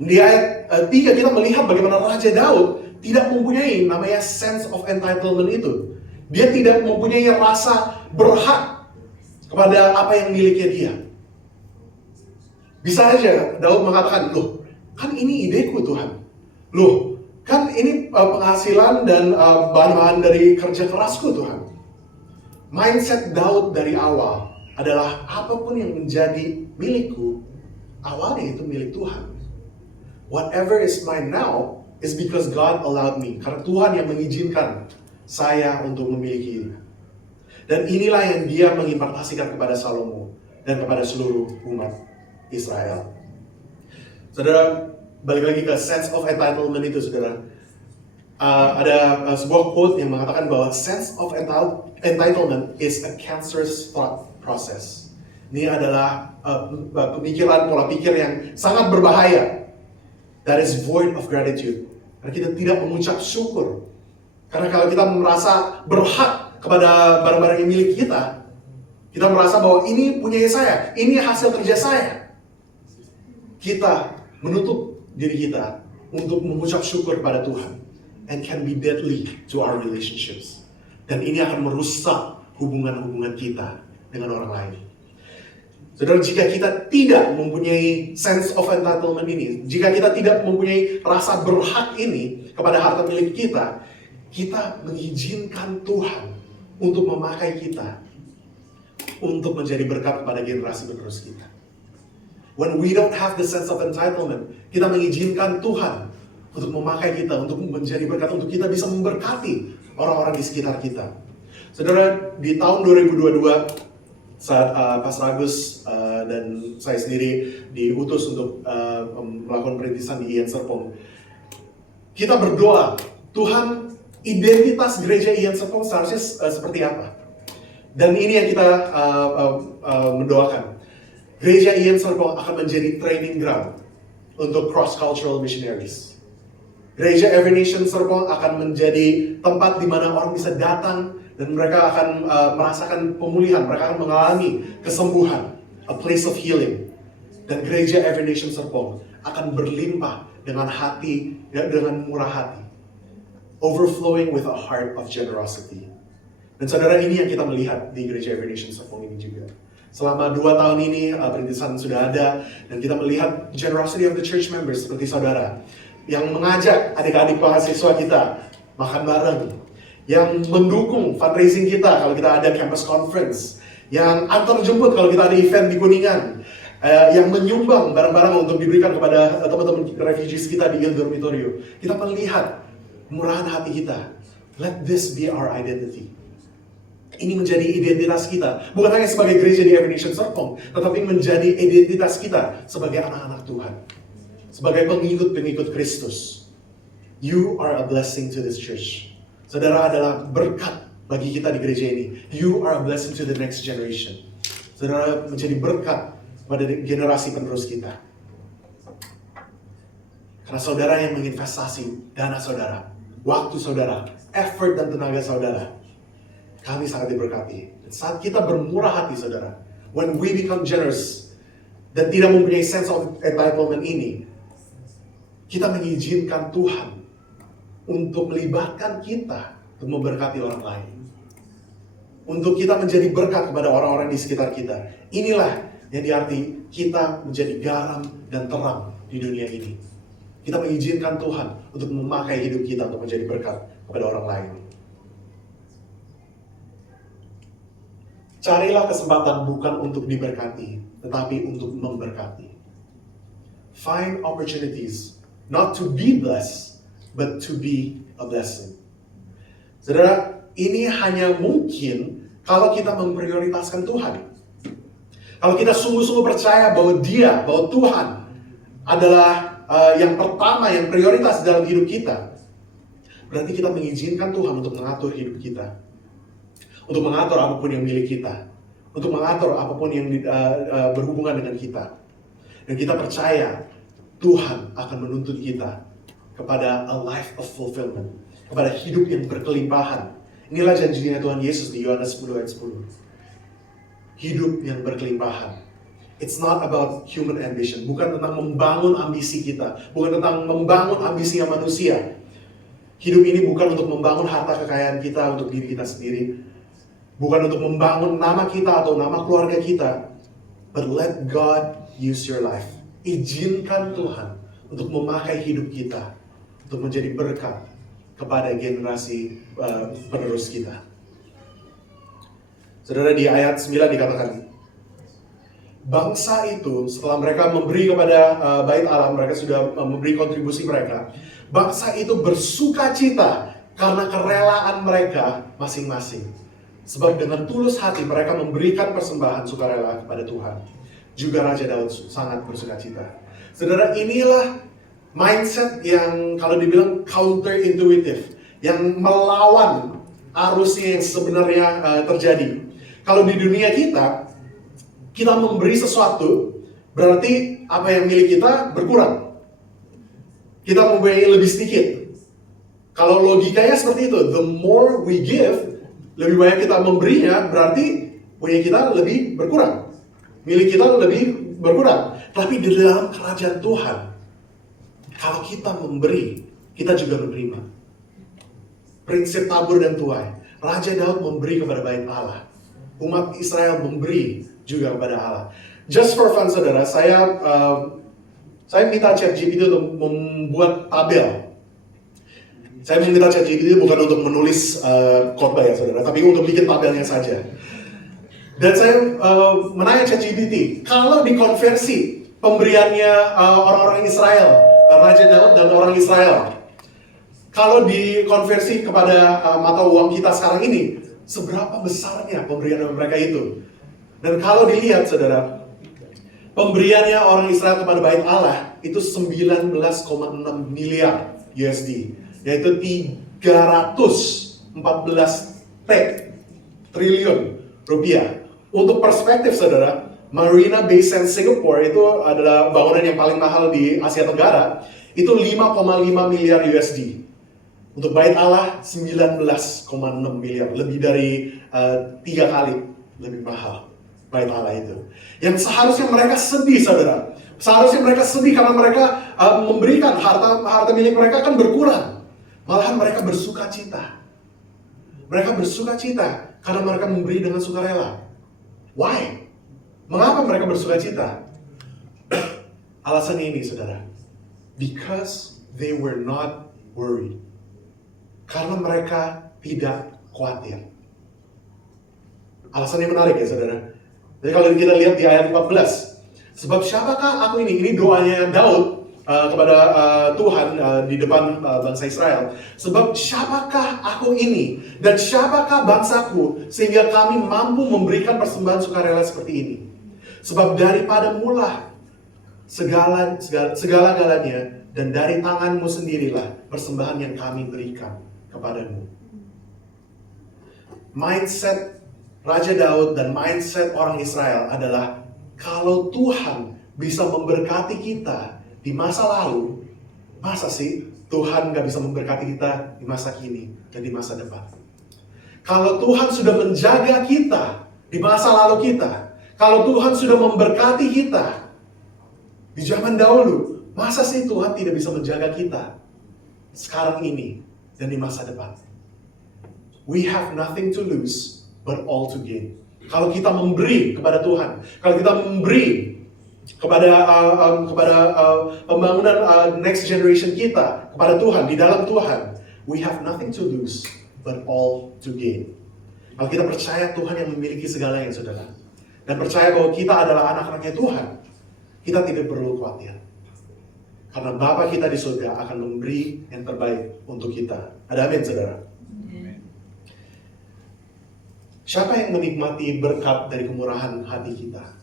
Di ayat 3 kita melihat bagaimana Raja Daud tidak mempunyai namanya sense of entitlement itu. Dia tidak mempunyai rasa berhak kepada apa yang miliknya dia. Bisa aja Daud mengatakan, loh kan ini ideku Tuhan. Loh kan ini penghasilan dan bahan-bahan dari kerja kerasku Tuhan. Mindset Daud dari awal adalah apapun yang menjadi milikku, awalnya itu milik Tuhan. Whatever is mine now is because God allowed me. Karena Tuhan yang mengizinkan saya untuk memilikinya. Dan inilah yang dia mengimpartasikan kepada Salomo dan kepada seluruh umat Israel. Saudara, balik lagi ke sense of entitlement itu, saudara. Ada sebuah quote yang mengatakan bahwa sense of entitlement is a cancerous thought process. Ini adalah pemikiran, pola pikir yang sangat berbahaya. That is void of gratitude. Karena kita tidak mengucap syukur. Karena kalau kita merasa berhak kepada barang-barang yang milik kita, kita merasa bahwa ini punya saya, ini hasil kerja saya. Kita menutup diri kita untuk mengucap syukur pada Tuhan. And can be deadly to our relationships. Dan ini akan merusak hubungan-hubungan kita dengan orang lain. Saudara, jika kita tidak mempunyai sense of entitlement ini, jika kita tidak mempunyai rasa berhak ini kepada harta milik kita, kita mengizinkan Tuhan untuk memakai kita untuk menjadi berkat kepada generasi penerus kita. When we don't have the sense of entitlement, kita mengizinkan Tuhan untuk memakai kita, untuk menjadi berkat, untuk kita bisa memberkati orang-orang di sekitar kita. Saudara, di tahun 2022, saat Pastor Agus dan saya sendiri diutus untuk melakukan perintisan di IAN Serpong, kita berdoa, Tuhan, identitas gereja IAN Serpong seharusnya seperti apa? Dan ini yang kita mendoakan. Gereja IAN Serpong akan menjadi training ground untuk cross-cultural missionaries. Gereja Every Nation Serpong akan menjadi tempat di mana orang bisa datang dan mereka akan merasakan pemulihan, mereka akan mengalami kesembuhan, a place of healing. Dan gereja Every Nation Serpong akan berlimpah dengan hati, dengan murah hati, overflowing with a heart of generosity. Dan saudara, ini yang kita melihat di gereja Every Nation Serpong ini juga. Selama 2 tahun ini perintisan sudah ada, dan kita melihat generosity of the church members seperti saudara yang mengajak adik-adik mahasiswa kita makan bareng, yang mendukung fundraising kita kalau kita ada campus conference, yang antar jemput kalau kita ada event di Kuningan, yang menyumbang barang-barang untuk diberikan kepada teman-teman refugees kita di Il Dormitorio. Kita melihat murahan hati kita. Let this be our identity. Ini menjadi identitas kita, bukan hanya sebagai gereja di Every Nation Serpong, tetapi menjadi identitas kita sebagai anak-anak Tuhan, sebagai pengikut-pengikut Kristus. You are a blessing to this church. Saudara adalah berkat bagi kita di gereja ini. You are a blessing to the next generation. Saudara menjadi berkat pada generasi penerus kita. Karena saudara yang menginvestasi dana saudara, waktu saudara, effort dan tenaga saudara, kami sangat diberkati. Dan saat kita bermurah hati saudara, when we become generous dan tidak mempunyai sense of entitlement ini, kita mengizinkan Tuhan untuk melibatkan kita untuk memberkati orang lain. Untuk kita menjadi berkat kepada orang-orang di sekitar kita. Inilah yang diarti kita menjadi garam dan terang di dunia ini. Kita mengizinkan Tuhan untuk memakai hidup kita untuk menjadi berkat kepada orang lain. Carilah kesempatan bukan untuk diberkati, tetapi untuk memberkati. Find opportunities not to be blessed, but to be a blessing. Saudara, ini hanya mungkin kalau kita memprioritaskan Tuhan. Kalau kita sungguh-sungguh percaya bahwa Tuhan adalah yang pertama, yang prioritas dalam hidup kita, berarti kita mengizinkan Tuhan untuk mengatur hidup kita, untuk mengatur apapun yang milik kita, untuk mengatur apapun yang berhubungan dengan kita. Dan kita percaya Tuhan akan menuntut kita kepada a life of fulfillment, kepada hidup yang berkelimpahan. Inilah janjinya Tuhan Yesus di Yohanes 10 ayat 10. Hidup yang berkelimpahan. It's not about human ambition, bukan tentang membangun ambisi kita, bukan tentang membangun ambisinya manusia. Hidup ini bukan untuk membangun harta kekayaan kita untuk diri kita sendiri, bukan untuk membangun nama kita atau nama keluarga kita, but let God use your life. Izinkan Tuhan untuk memakai hidup kita untuk menjadi berkat kepada generasi penerus kita. Saudara, di ayat 9 dikatakan, bangsa itu setelah mereka memberi kepada bait Allah, mereka sudah memberi kontribusi mereka. Bangsa itu bersuka cita karena kerelaan mereka masing-masing. Sebab dengan tulus hati mereka memberikan persembahan sukarela kepada Tuhan. Juga Raja Daud sangat bersuka cita. Saudara, inilah mindset yang kalau dibilang counterintuitive, yang melawan arusnya yang sebenarnya terjadi. Kalau di dunia kita memberi sesuatu, berarti apa yang milik kita berkurang. Kita memberi lebih sedikit. Kalau logikanya seperti itu, the more we give, lebih banyak kita memberinya, berarti punya kita lebih berkurang. Milik kita lebih berkurang. Tapi di dalam kerajaan Tuhan, kalau kita memberi, kita juga menerima. Prinsip tabur dan tuai. Raja Daud memberi kepada bait Allah. Umat Israel memberi juga kepada Allah. Just for fun, saudara, saya minta ChatGPT untuk membuat tabel. Saya meminta ChatGPT bukan untuk menulis khotbah ya, saudara, tapi untuk bikin tabelnya saja. Dan saya menanya ChatGPT, kalau dikonversi pemberiannya orang-orang Israel, Raja Daud dan orang Israel, kalau dikonversi kepada mata uang kita sekarang ini, seberapa besarnya pemberian mereka itu? Dan kalau dilihat, saudara, pemberiannya orang Israel kepada bait Allah itu 19,6 miliar USD, yaitu 314 triliun rupiah. Untuk perspektif, saudara, Marina Bay Sands Singapore itu adalah bangunan yang paling mahal di Asia Tenggara. Itu 5,5 miliar USD. Untuk bait Allah 19,6 miliar, lebih dari 3 kali lebih mahal bait Allah itu. Yang seharusnya mereka sedih, saudara. Seharusnya mereka sedih karena mereka memberikan harta milik mereka kan berkurang. Malahan mereka bersuka cita. Mereka bersuka cita karena mereka memberi dengan sukarela. Why? Mengapa mereka bersuka cita? Alasannya ini, saudara. Because they were not worried. Karena mereka tidak khawatir. Alasannya menarik ya, saudara. Jadi kalau kita lihat di ayat 14, sebab siapakah aku ini? Ini doanya Daud kepada Tuhan di depan bangsa Israel. Sebab siapakah aku ini dan siapakah bangsaku sehingga kami mampu memberikan persembahan sukarela seperti ini? Sebab daripada mula segala-galanya dan dari tanganmu sendirilah persembahan yang kami berikan kepadamu. Mindset Raja Daud dan mindset orang Israel adalah kalau Tuhan bisa memberkati kita di masa lalu, masa sih Tuhan gak bisa memberkati kita di masa kini dan di masa depan? Kalau Tuhan sudah menjaga kita di masa lalu kita, kalau Tuhan sudah memberkati kita di zaman dahulu, masa sih Tuhan tidak bisa menjaga kita sekarang ini dan di masa depan? We have nothing to lose but all to gain. Kalau kita memberi kepada Tuhan, kalau kita memberi kepada pembangunan next generation kita, kepada Tuhan, di dalam Tuhan, we have nothing to lose but all to gain. Kalau kita percaya Tuhan yang memiliki segalanya, saudara, dan percaya bahwa kita adalah anak-anaknya Tuhan, kita tidak perlu khawatir. Karena Bapa kita di surga akan memberi yang terbaik untuk kita. Ada amin, saudara? Siapa yang menikmati berkat dari kemurahan hati kita?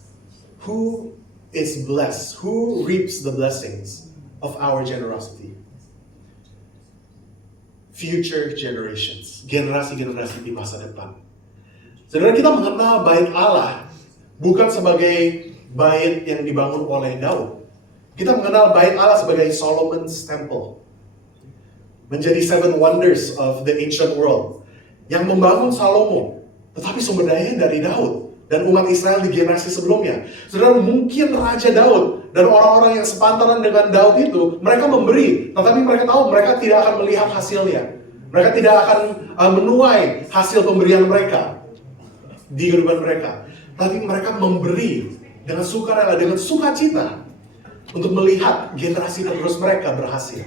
Who is blessed? Who reaps the blessings of our generosity? Future generations. Generasi-generasi di masa depan. Saudara, kita mengenal bait Allah bukan sebagai bait yang dibangun oleh Daud. Kita mengenal bait Allah sebagai Solomon's Temple. Menjadi 7 wonders of the ancient world. Yang membangun Salomo, tetapi sumber dayanya dari Daud dan umat Israel di generasi sebelumnya. Saudara, mungkin Raja Daud dan orang-orang yang sepantaran dengan Daud itu, mereka memberi, tetapi mereka tahu mereka tidak akan melihat hasilnya. Mereka tidak akan menuai hasil pemberian mereka di kehidupan mereka. Tapi mereka memberi dengan sukarela, dengan sukacita untuk melihat generasi penerus mereka berhasil.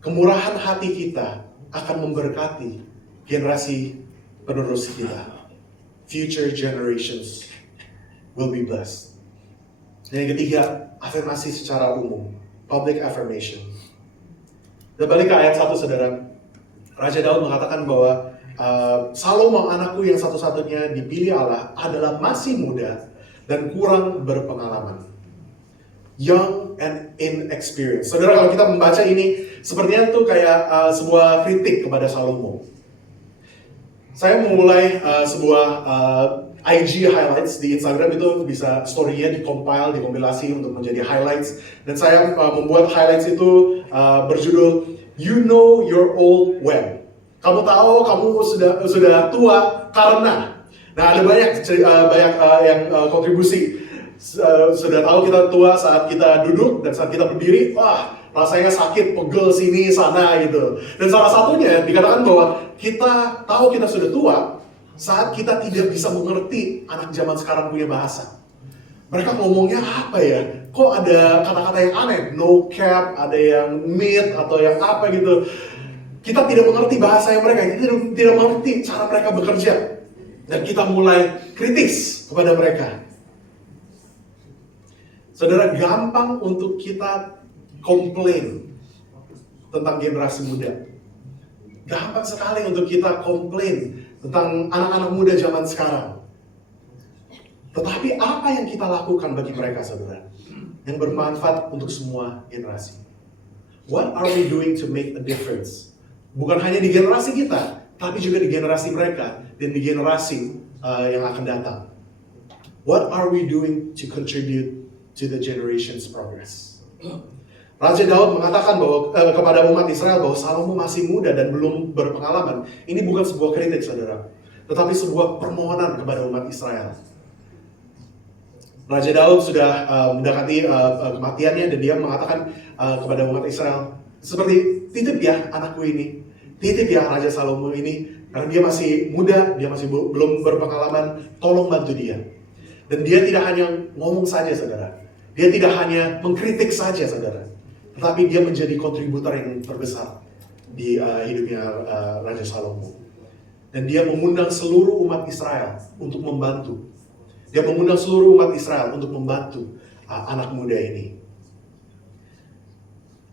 Kemurahan hati kita akan memberkati generasi penerus kita. Future generations will be blessed. Dan yang ketiga, afirmasi secara umum. Public affirmation. Kita balik ke ayat 1, saudara. Raja Daud mengatakan bahwa Salomo anakku yang satu-satunya dipilih Allah adalah masih muda dan kurang berpengalaman. Young and inexperienced. Saudara, kalau kita membaca ini, sepertinya itu kayak sebuah kritik kepada Salomo. Saya memulai sebuah IG highlights di Instagram, itu bisa story-nya dikompilasi untuk menjadi highlights. Dan saya membuat highlights itu berjudul You Know You're Old When. Kamu tahu kamu sudah tua karena. Nah, ada banyak yang kontribusi. Sudah tahu kita tua saat kita duduk dan saat kita berdiri, wah rasanya sakit, pegel sini sana gitu. Dan salah satunya dikatakan bahwa kita tahu kita sudah tua saat kita tidak bisa mengerti anak zaman sekarang punya bahasa. Mereka ngomongnya apa ya? Kok ada kata-kata yang aneh? No cap, ada yang mid atau yang apa gitu. Kita tidak mengerti bahasa yang mereka, kita tidak mengerti cara mereka bekerja. Dan kita mulai kritis kepada mereka. Saudara, gampang untuk kita komplain tentang generasi muda. Gampang sekali untuk kita komplain tentang anak-anak muda zaman sekarang. Tetapi apa yang kita lakukan bagi mereka, saudara? Yang bermanfaat untuk semua generasi. What are we doing to make a difference? Bukan hanya di generasi kita, tapi juga di generasi mereka dan di generasi yang akan datang. What are we doing to contribute to the generation's progress? Raja Daud mengatakan bahwa kepada umat Israel bahwa Salomo masih muda dan belum berpengalaman. Ini bukan sebuah kritik, saudara, tetapi sebuah permohonan kepada umat Israel. Raja Daud sudah mendekati kematiannya dan dia mengatakan kepada umat Israel, seperti titip ya anakku ini, titip ya Raja Salomo ini, karena dia masih muda, dia masih belum berpengalaman, tolong bantu dia. Dan dia tidak hanya ngomong saja, saudara. Dia tidak hanya mengkritik saja, saudara. Tetapi dia menjadi kontributor yang terbesar di hidupnya Raja Salomo. Dan dia mengundang seluruh umat Israel untuk membantu. Dia mengundang seluruh umat Israel untuk membantu anak muda ini.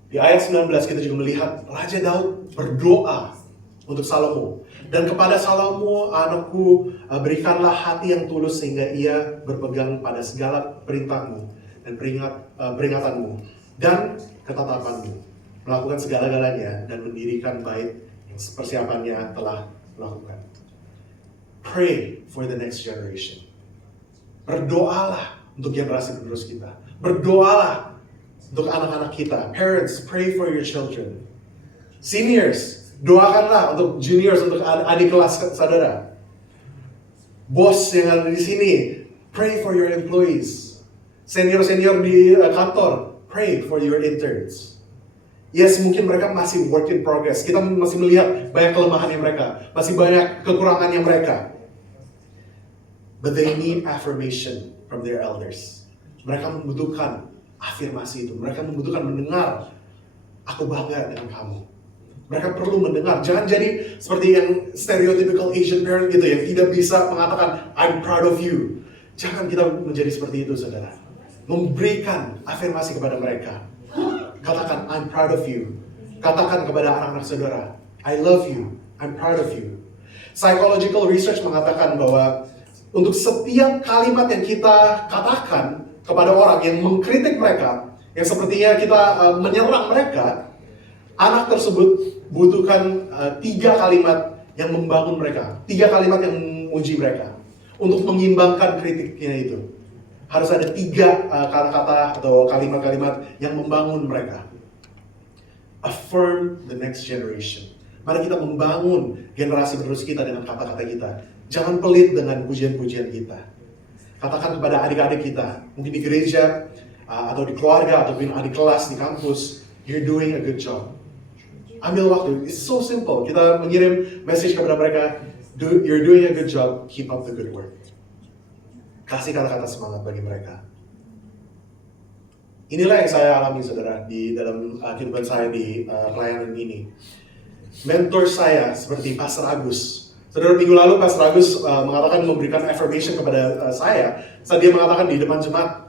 Di ayat 19 kita juga melihat Raja Daud berdoa untuk Salomo. Dan kepada Salomo, anakku, berikanlah hati yang tulus sehingga ia berpegang pada segala perintahmu dan peringatanmu dan ketetapanmu, melakukan segala-galanya dan mendirikan bait yang persiapannya telah melakukan. Pray for the next generation. Berdoalah untuk generasi penerus kita. Berdoalah untuk anak-anak kita. Parents, pray for your children. Seniors, doakanlah untuk juniors, untuk adik kelas saudara. Bos yang ada di sini, pray for your employees. Senior-senior di kantor, pray for your interns. Yes, mungkin mereka masih work in progress. Kita masih melihat banyak kelemahannya mereka, masih banyak kekurangannya mereka. But they need affirmation from their elders. Mereka membutuhkan afirmasi itu. Mereka membutuhkan mendengar, aku bangga dengan kamu. Mereka perlu mendengar. Jangan jadi seperti yang stereotypical Asian parent gitu, yang tidak bisa mengatakan, I'm proud of you. Jangan kita menjadi seperti itu, saudara. Memberikan afirmasi kepada mereka. Katakan, I'm proud of you. Katakan kepada anak-anak saudara, I love you, I'm proud of you. Psychological research mengatakan bahwa untuk setiap kalimat yang kita katakan kepada orang yang mengkritik mereka, yang sepertinya kita menyerang mereka, anak tersebut butuhkan 3 kalimat yang membangun mereka. 3 kalimat yang memuji mereka. Untuk mengimbangkan kritiknya itu. Harus ada 3 kata-kata atau kalimat-kalimat yang membangun mereka. Affirm the next generation. Mari kita membangun generasi penerus kita dengan kata-kata kita. Jangan pelit dengan pujian-pujian kita. Katakan kepada adik-adik kita, mungkin di gereja, atau di keluarga, atau di kelas, di kampus, you're doing a good job. Ambil waktu, it's so simple. Kita mengirim message kepada mereka, you're doing a good job, keep up the good work. Kasih kata-kata semangat bagi mereka. Inilah yang saya alami, saudara, di dalam kehidupan saya di pelayanan ini. Mentor saya seperti Pastor Agus. Saudara, minggu lalu Pastor Agus mengatakan memberikan affirmation kepada saya. Saat dia mengatakan di depan jemaat,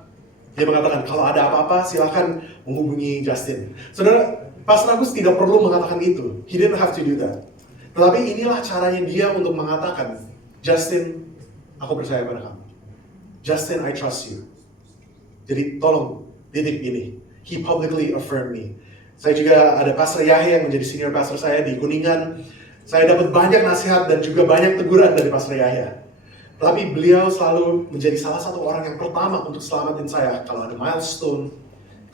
dia mengatakan kalau ada apa-apa silakan menghubungi Justin. Saudara, Pastor Agus tidak perlu mengatakan itu. He didn't have to do that. Tetapi inilah caranya dia untuk mengatakan, Justin, aku percaya pada kamu. Justin, I trust you. Jadi tolong titik ini. He publicly affirmed me. Saya juga ada Pastor Yahya yang menjadi senior pastor saya di Kuningan. Saya dapat banyak nasihat dan juga banyak teguran dari Pastor Yahya. Tapi beliau selalu menjadi salah satu orang yang pertama untuk selamatin saya. Kalau ada milestone,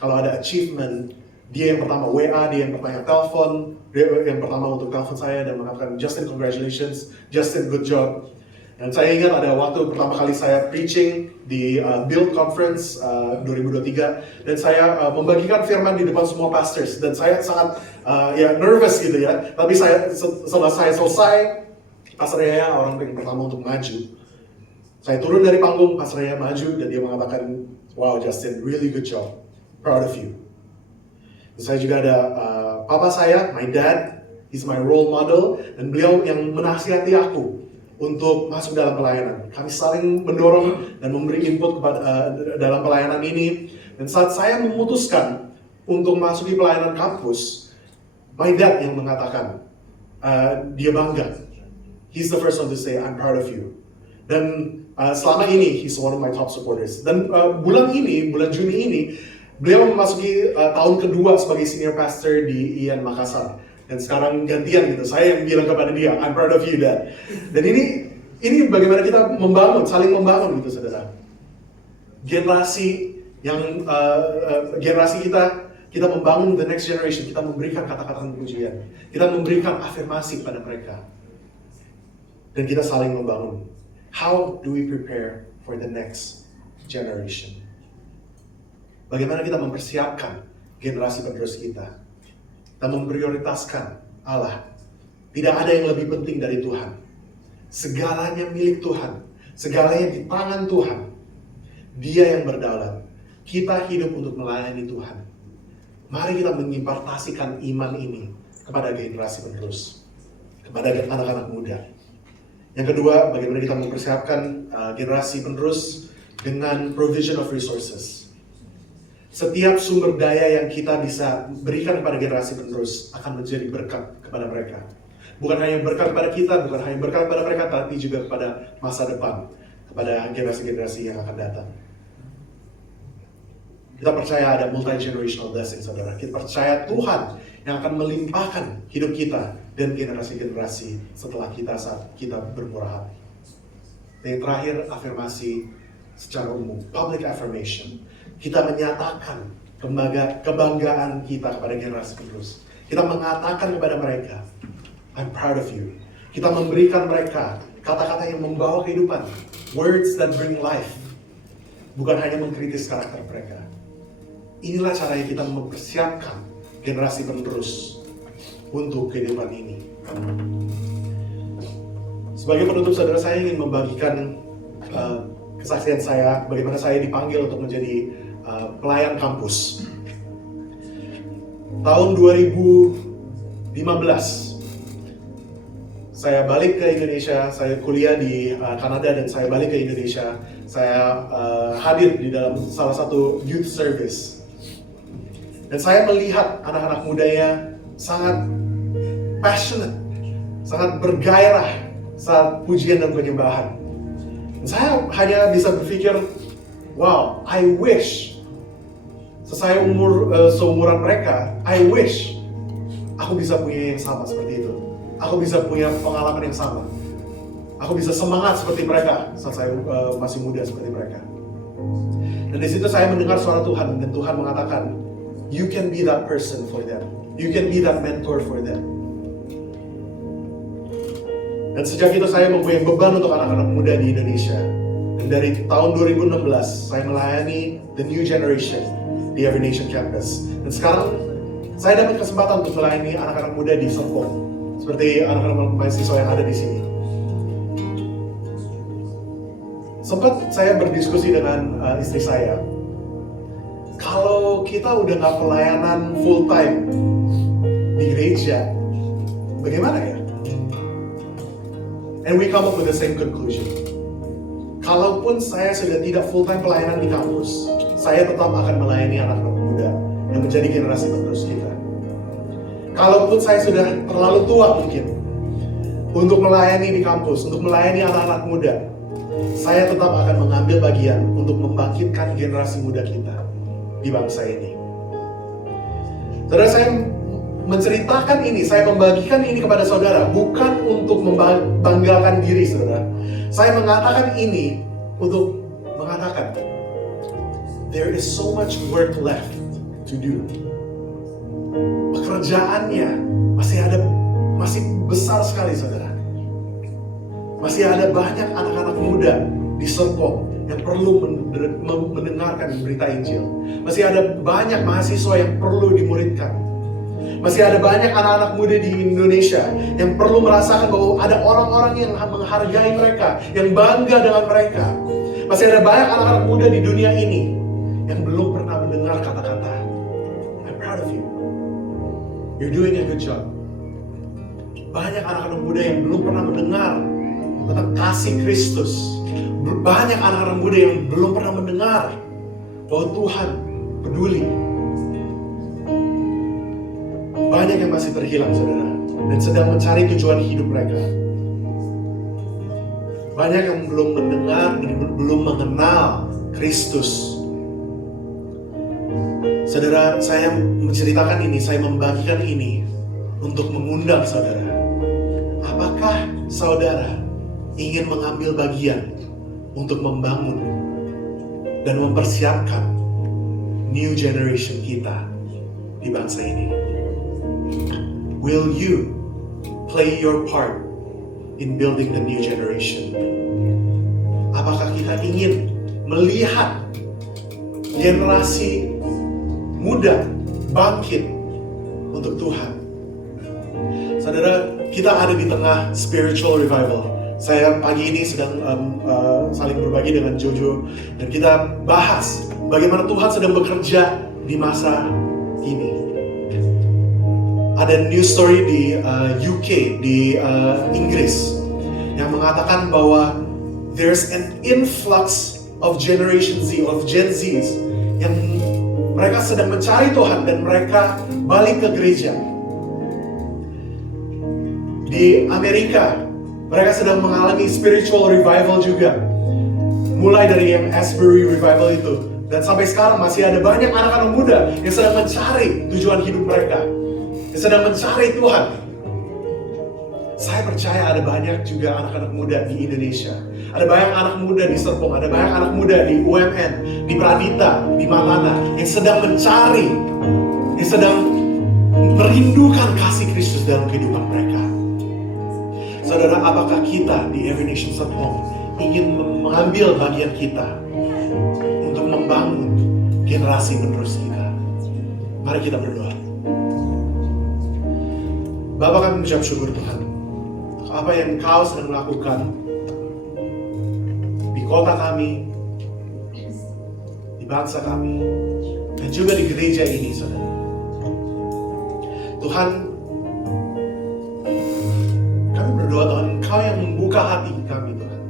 kalau ada achievement, dia yang pertama WA, dia yang pertama telepon, dia yang pertama untuk telepon saya dan mengatakan, Justin, congratulations, Justin, good job. Dan saya ingat ada waktu pertama kali saya preaching di Build Conference 2023 dan saya membagikan firman di depan semua pastors dan saya sangat nervous gitu ya. Tapi setelah saya selesai, Pastor Yahya orang yang pertama untuk maju. Saya turun dari panggung, Pastor Yahya maju dan dia mengatakan, wow Justin, really good job, proud of you. Dan saya juga ada papa saya, my dad, he's my role model dan beliau yang menasihati aku untuk masuk dalam pelayanan. Kami saling mendorong dan memberi input kepada dalam pelayanan ini. Dan saat saya memutuskan untuk masuk di pelayanan kampus, my dad yang mengatakan dia bangga. He's the first one to say, I'm proud of you. Dan selama ini, he's one of my top supporters. Dan bulan Juni ini, beliau memasuki tahun kedua sebagai senior pastor di IAN Makassar. Dan sekarang gantian gitu, saya yang bilang kepada dia, I'm proud of you, Dad. Dan ini bagaimana kita membangun, saling membangun gitu, saudara. Generasi kita membangun the next generation, kita memberikan kata-kata pujian, kita memberikan afirmasi kepada mereka. Dan kita saling membangun. How do we prepare for the next generation? Bagaimana kita mempersiapkan generasi penerus kita? Kita memprioritaskan Allah. Tidak ada yang lebih penting dari Tuhan. Segalanya milik Tuhan. Segalanya di tangan Tuhan. Dia yang berdaulat. Kita hidup untuk melayani Tuhan. Mari kita mengimpartasikan iman ini kepada generasi penerus. Kepada anak-anak muda. Yang kedua, bagaimana kita mempersiapkan generasi penerus dengan provision of resources. Setiap sumber daya yang kita bisa berikan kepada generasi penerus akan menjadi berkat kepada mereka. Bukan hanya berkat kepada kita, bukan hanya berkat kepada mereka, tapi juga kepada masa depan, kepada generasi-generasi yang akan datang. Kita percaya ada multi-generational blessing, saudara. Kita percaya Tuhan yang akan melimpahkan hidup kita dan generasi-generasi setelah kita saat kita bermurah hati. Dan yang terakhir, afirmasi secara umum, public affirmation. Kita menyatakan kebanggaan kita kepada generasi penerus. Kita mengatakan kepada mereka, I'm proud of you. Kita memberikan mereka kata-kata yang membawa kehidupan. Words that bring life. Bukan hanya mengkritis karakter mereka. Inilah caranya kita mempersiapkan generasi penerus untuk kehidupan ini. Sebagai penutup, saudara, saya ingin membagikan kesaksian saya, bagaimana saya dipanggil untuk menjadi pelayan kampus. Tahun 2015, saya balik ke Indonesia, saya kuliah di Kanada dan saya balik ke Indonesia. Saya hadir di dalam salah satu youth service. Dan saya melihat anak-anak mudanya sangat passionate, sangat bergairah saat pujian dan penyembahan. Dan saya hanya bisa berpikir, wow, I wish seumuran mereka, I wish aku bisa punya yang sama seperti itu. aku bisa punya pengalaman yang sama. Aku bisa semangat seperti mereka saat saya masih muda seperti mereka. Dan di situ saya mendengar suara Tuhan, dan Tuhan mengatakan, you can be that person for them. You can be that mentor for them. Dan sejak itu saya mempunyai beban untuk anak-anak muda di Indonesia. Dan dari tahun 2016 saya melayani the new generation di Every Nation Campus. Dan sekarang saya dapat kesempatan untuk melayani anak-anak muda di Serpong, seperti anak-anak mahasiswa yang ada di sini. Sempat saya berdiskusi dengan istri saya, kalau kita udah gak pelayanan full time di gereja, bagaimana ya? And we come up with the same conclusion. Kalaupun saya sudah tidak full time pelayanan di kampus, saya tetap akan melayani anak-anak muda yang menjadi generasi penerus kita. Kalaupun saya sudah terlalu tua mungkin untuk melayani di kampus, untuk melayani anak-anak muda, saya tetap akan mengambil bagian untuk membangkitkan generasi muda kita di bangsa ini. Saudara, saya menceritakan ini, saya membagikan ini kepada saudara bukan untuk membanggakan diri saudara. Saya mengatakan ini untuk mengatakan there is so much work left to do. Pekerjaannya masih besar sekali saudara. Masih ada banyak anak-anak muda di Serpong yang perlu mendengarkan berita Injil. Masih ada banyak mahasiswa yang perlu dimuridkan. Masih ada banyak anak-anak muda di Indonesia yang perlu merasakan bahwa ada orang-orang yang menghargai mereka, yang bangga dengan mereka. Masih ada banyak anak-anak muda di dunia ini yang belum pernah mendengar kata-kata I'm proud of you. You're doing a good job. Banyak anak-anak muda yang belum pernah mendengar tentang kasih Kristus. Banyak anak-anak muda yang belum pernah mendengar bahwa Tuhan peduli. Banyak yang masih terhilang saudara, dan sedang mencari tujuan hidup mereka. Banyak yang belum mendengar dan belum mengenal Kristus. Saudara, saya menceritakan ini, saya membagikan ini untuk mengundang saudara. Apakah saudara ingin mengambil bagian untuk membangun dan mempersiapkan new generation kita di bangsa ini? Will you play your part in building the new generation? Apakah kita ingin melihat generasi muda bangkit untuk Tuhan? Saudara, kita ada di tengah spiritual revival. Saya pagi ini sedang saling berbagi dengan Jojo, dan kita bahas bagaimana Tuhan sedang bekerja di masa ini. Ada news story di UK, di Inggris, yang mengatakan bahwa there's an influx of Generation Z, of Gen Zs, yang mereka sedang mencari Tuhan dan mereka balik ke gereja. Di Amerika, mereka sedang mengalami spiritual revival juga. Mulai dari yang Asbury Revival itu, dan sampai sekarang masih ada banyak anak-anak muda yang sedang mencari tujuan hidup mereka, yang sedang mencari Tuhan. Saya percaya ada banyak juga anak-anak muda di Indonesia. Ada banyak anak muda di Serpong, ada banyak anak muda di UMN, di Pradita, di Matana, yang sedang mencari, yang sedang merindukan kasih Kristus dalam kehidupan mereka. Saudara, apakah kita di Every Nation Serpong ingin mengambil bagian kita untuk membangun generasi penerus kita? Mari kita berdoa. Bapa, kami mengucap syukur Tuhan, apa yang Engkau sedang melakukan di kota kami, di bangsa kami, dan juga di gereja ini, saudara. Tuhan, kami berdoa Tuhan, Engkau yang membuka hati kami Tuhan.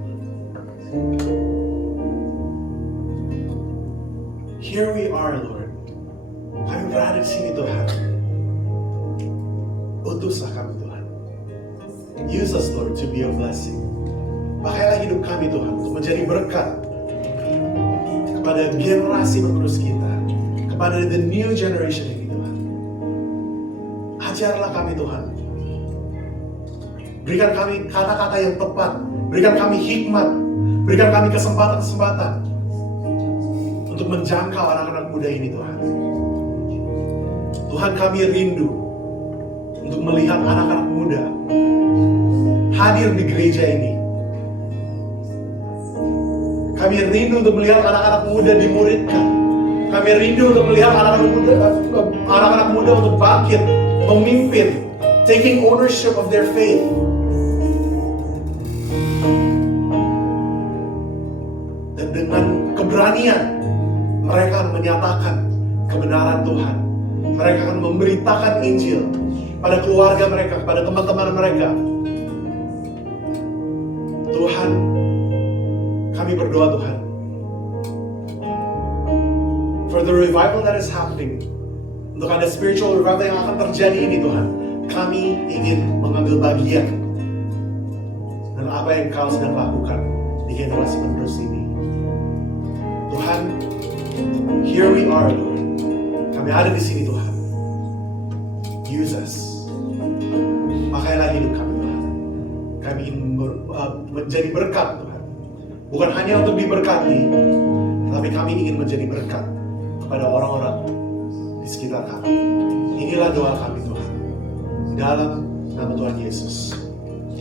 Here we are Lord, kami berada di sini Tuhan. Utuslah kami Tuhan. Use us Lord to be a blessing. Pakailah hidup kami Tuhan untuk menjadi berkat kepada generasi penerus kita, kepada the new generation ini Tuhan. Ajarlah kami Tuhan Berikan kami kata-kata yang tepat. Berikan kami hikmat. Berikan kami kesempatan-kesempatan untuk menjangkau anak-anak muda ini, Tuhan. Tuhan, kami rindu untuk melihat anak-anak muda hadir di gereja ini. Kami rindu untuk melihat anak-anak muda dimuridkan. Kami rindu untuk melihat anak-anak muda untuk bangkit, memimpin, taking ownership of their faith. Dan dengan keberanian, mereka akan menyatakan kebenaran Tuhan. Mereka akan memberitakan Injil pada keluarga mereka, pada teman-teman mereka. Tuhan, kami berdoa, Tuhan, for the revival that is happening, untuk ada spiritual revival yang akan terjadi ini, Tuhan, kami ingin mengambil bagian dan apa yang Kau sedang lakukan di generasi penerus ini. Tuhan, here we are, Lord. Kami ada di sini, Tuhan. Use us. Pakailah hidup kami, Tuhan. Kami ingin menjadi berkat, Tuhan. Bukan hanya untuk diberkati, tapi kami ingin menjadi berkat kepada orang-orang di sekitar kami. Inilah doa kami, Tuhan. Dalam nama Tuhan Yesus.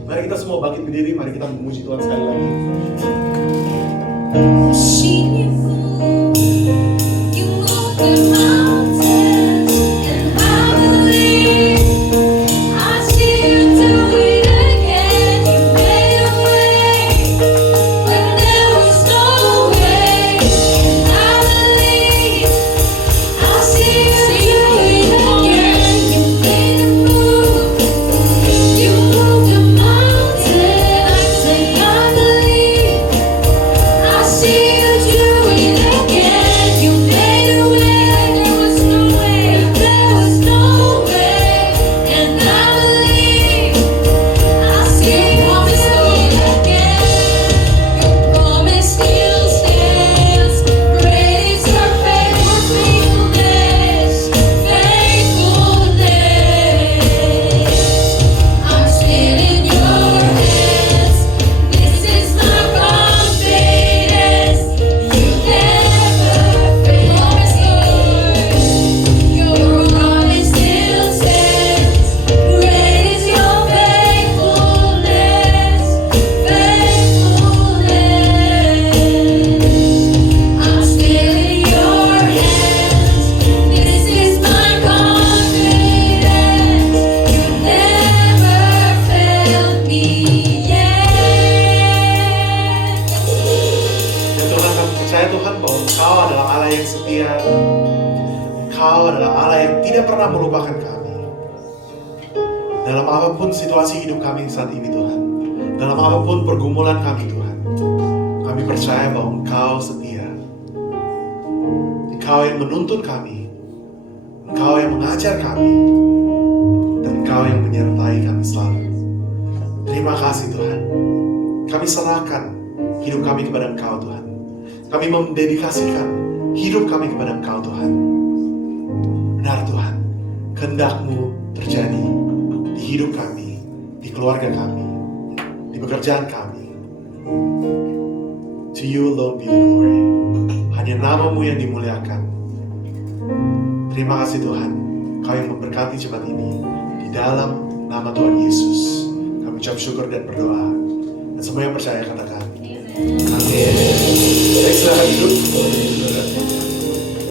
Mari kita semua bangkit berdiri, mari kita memuji Tuhan sekali lagi. Engkau adalah Allah yang tidak pernah melupakan kami. Dalam apapun situasi hidup kami saat ini, Tuhan, dalam apapun pergumulan kami, Tuhan, kami percaya bahwa Engkau setia. Engkau yang menuntun kami, Engkau yang mengajar kami, dan Engkau yang menyertai kami selalu. Terima kasih, Tuhan. Kami serahkan hidup kami kepada Engkau, Tuhan. Kami mendedikasikan hidup kami kepada Engkau, Tuhan. Benar, Tuhan, kehendak-Mu terjadi di hidup kami, di keluarga kami, di pekerjaan kami. To you alone be the glory. Hanya nama-Mu yang dimuliakan. Terima kasih, Tuhan, Kau yang memberkati jemaat ini. Di dalam nama Tuhan Yesus kami ucap syukur dan berdoa. Dan semua yang percaya katakan amin. Baik, silakan duduk.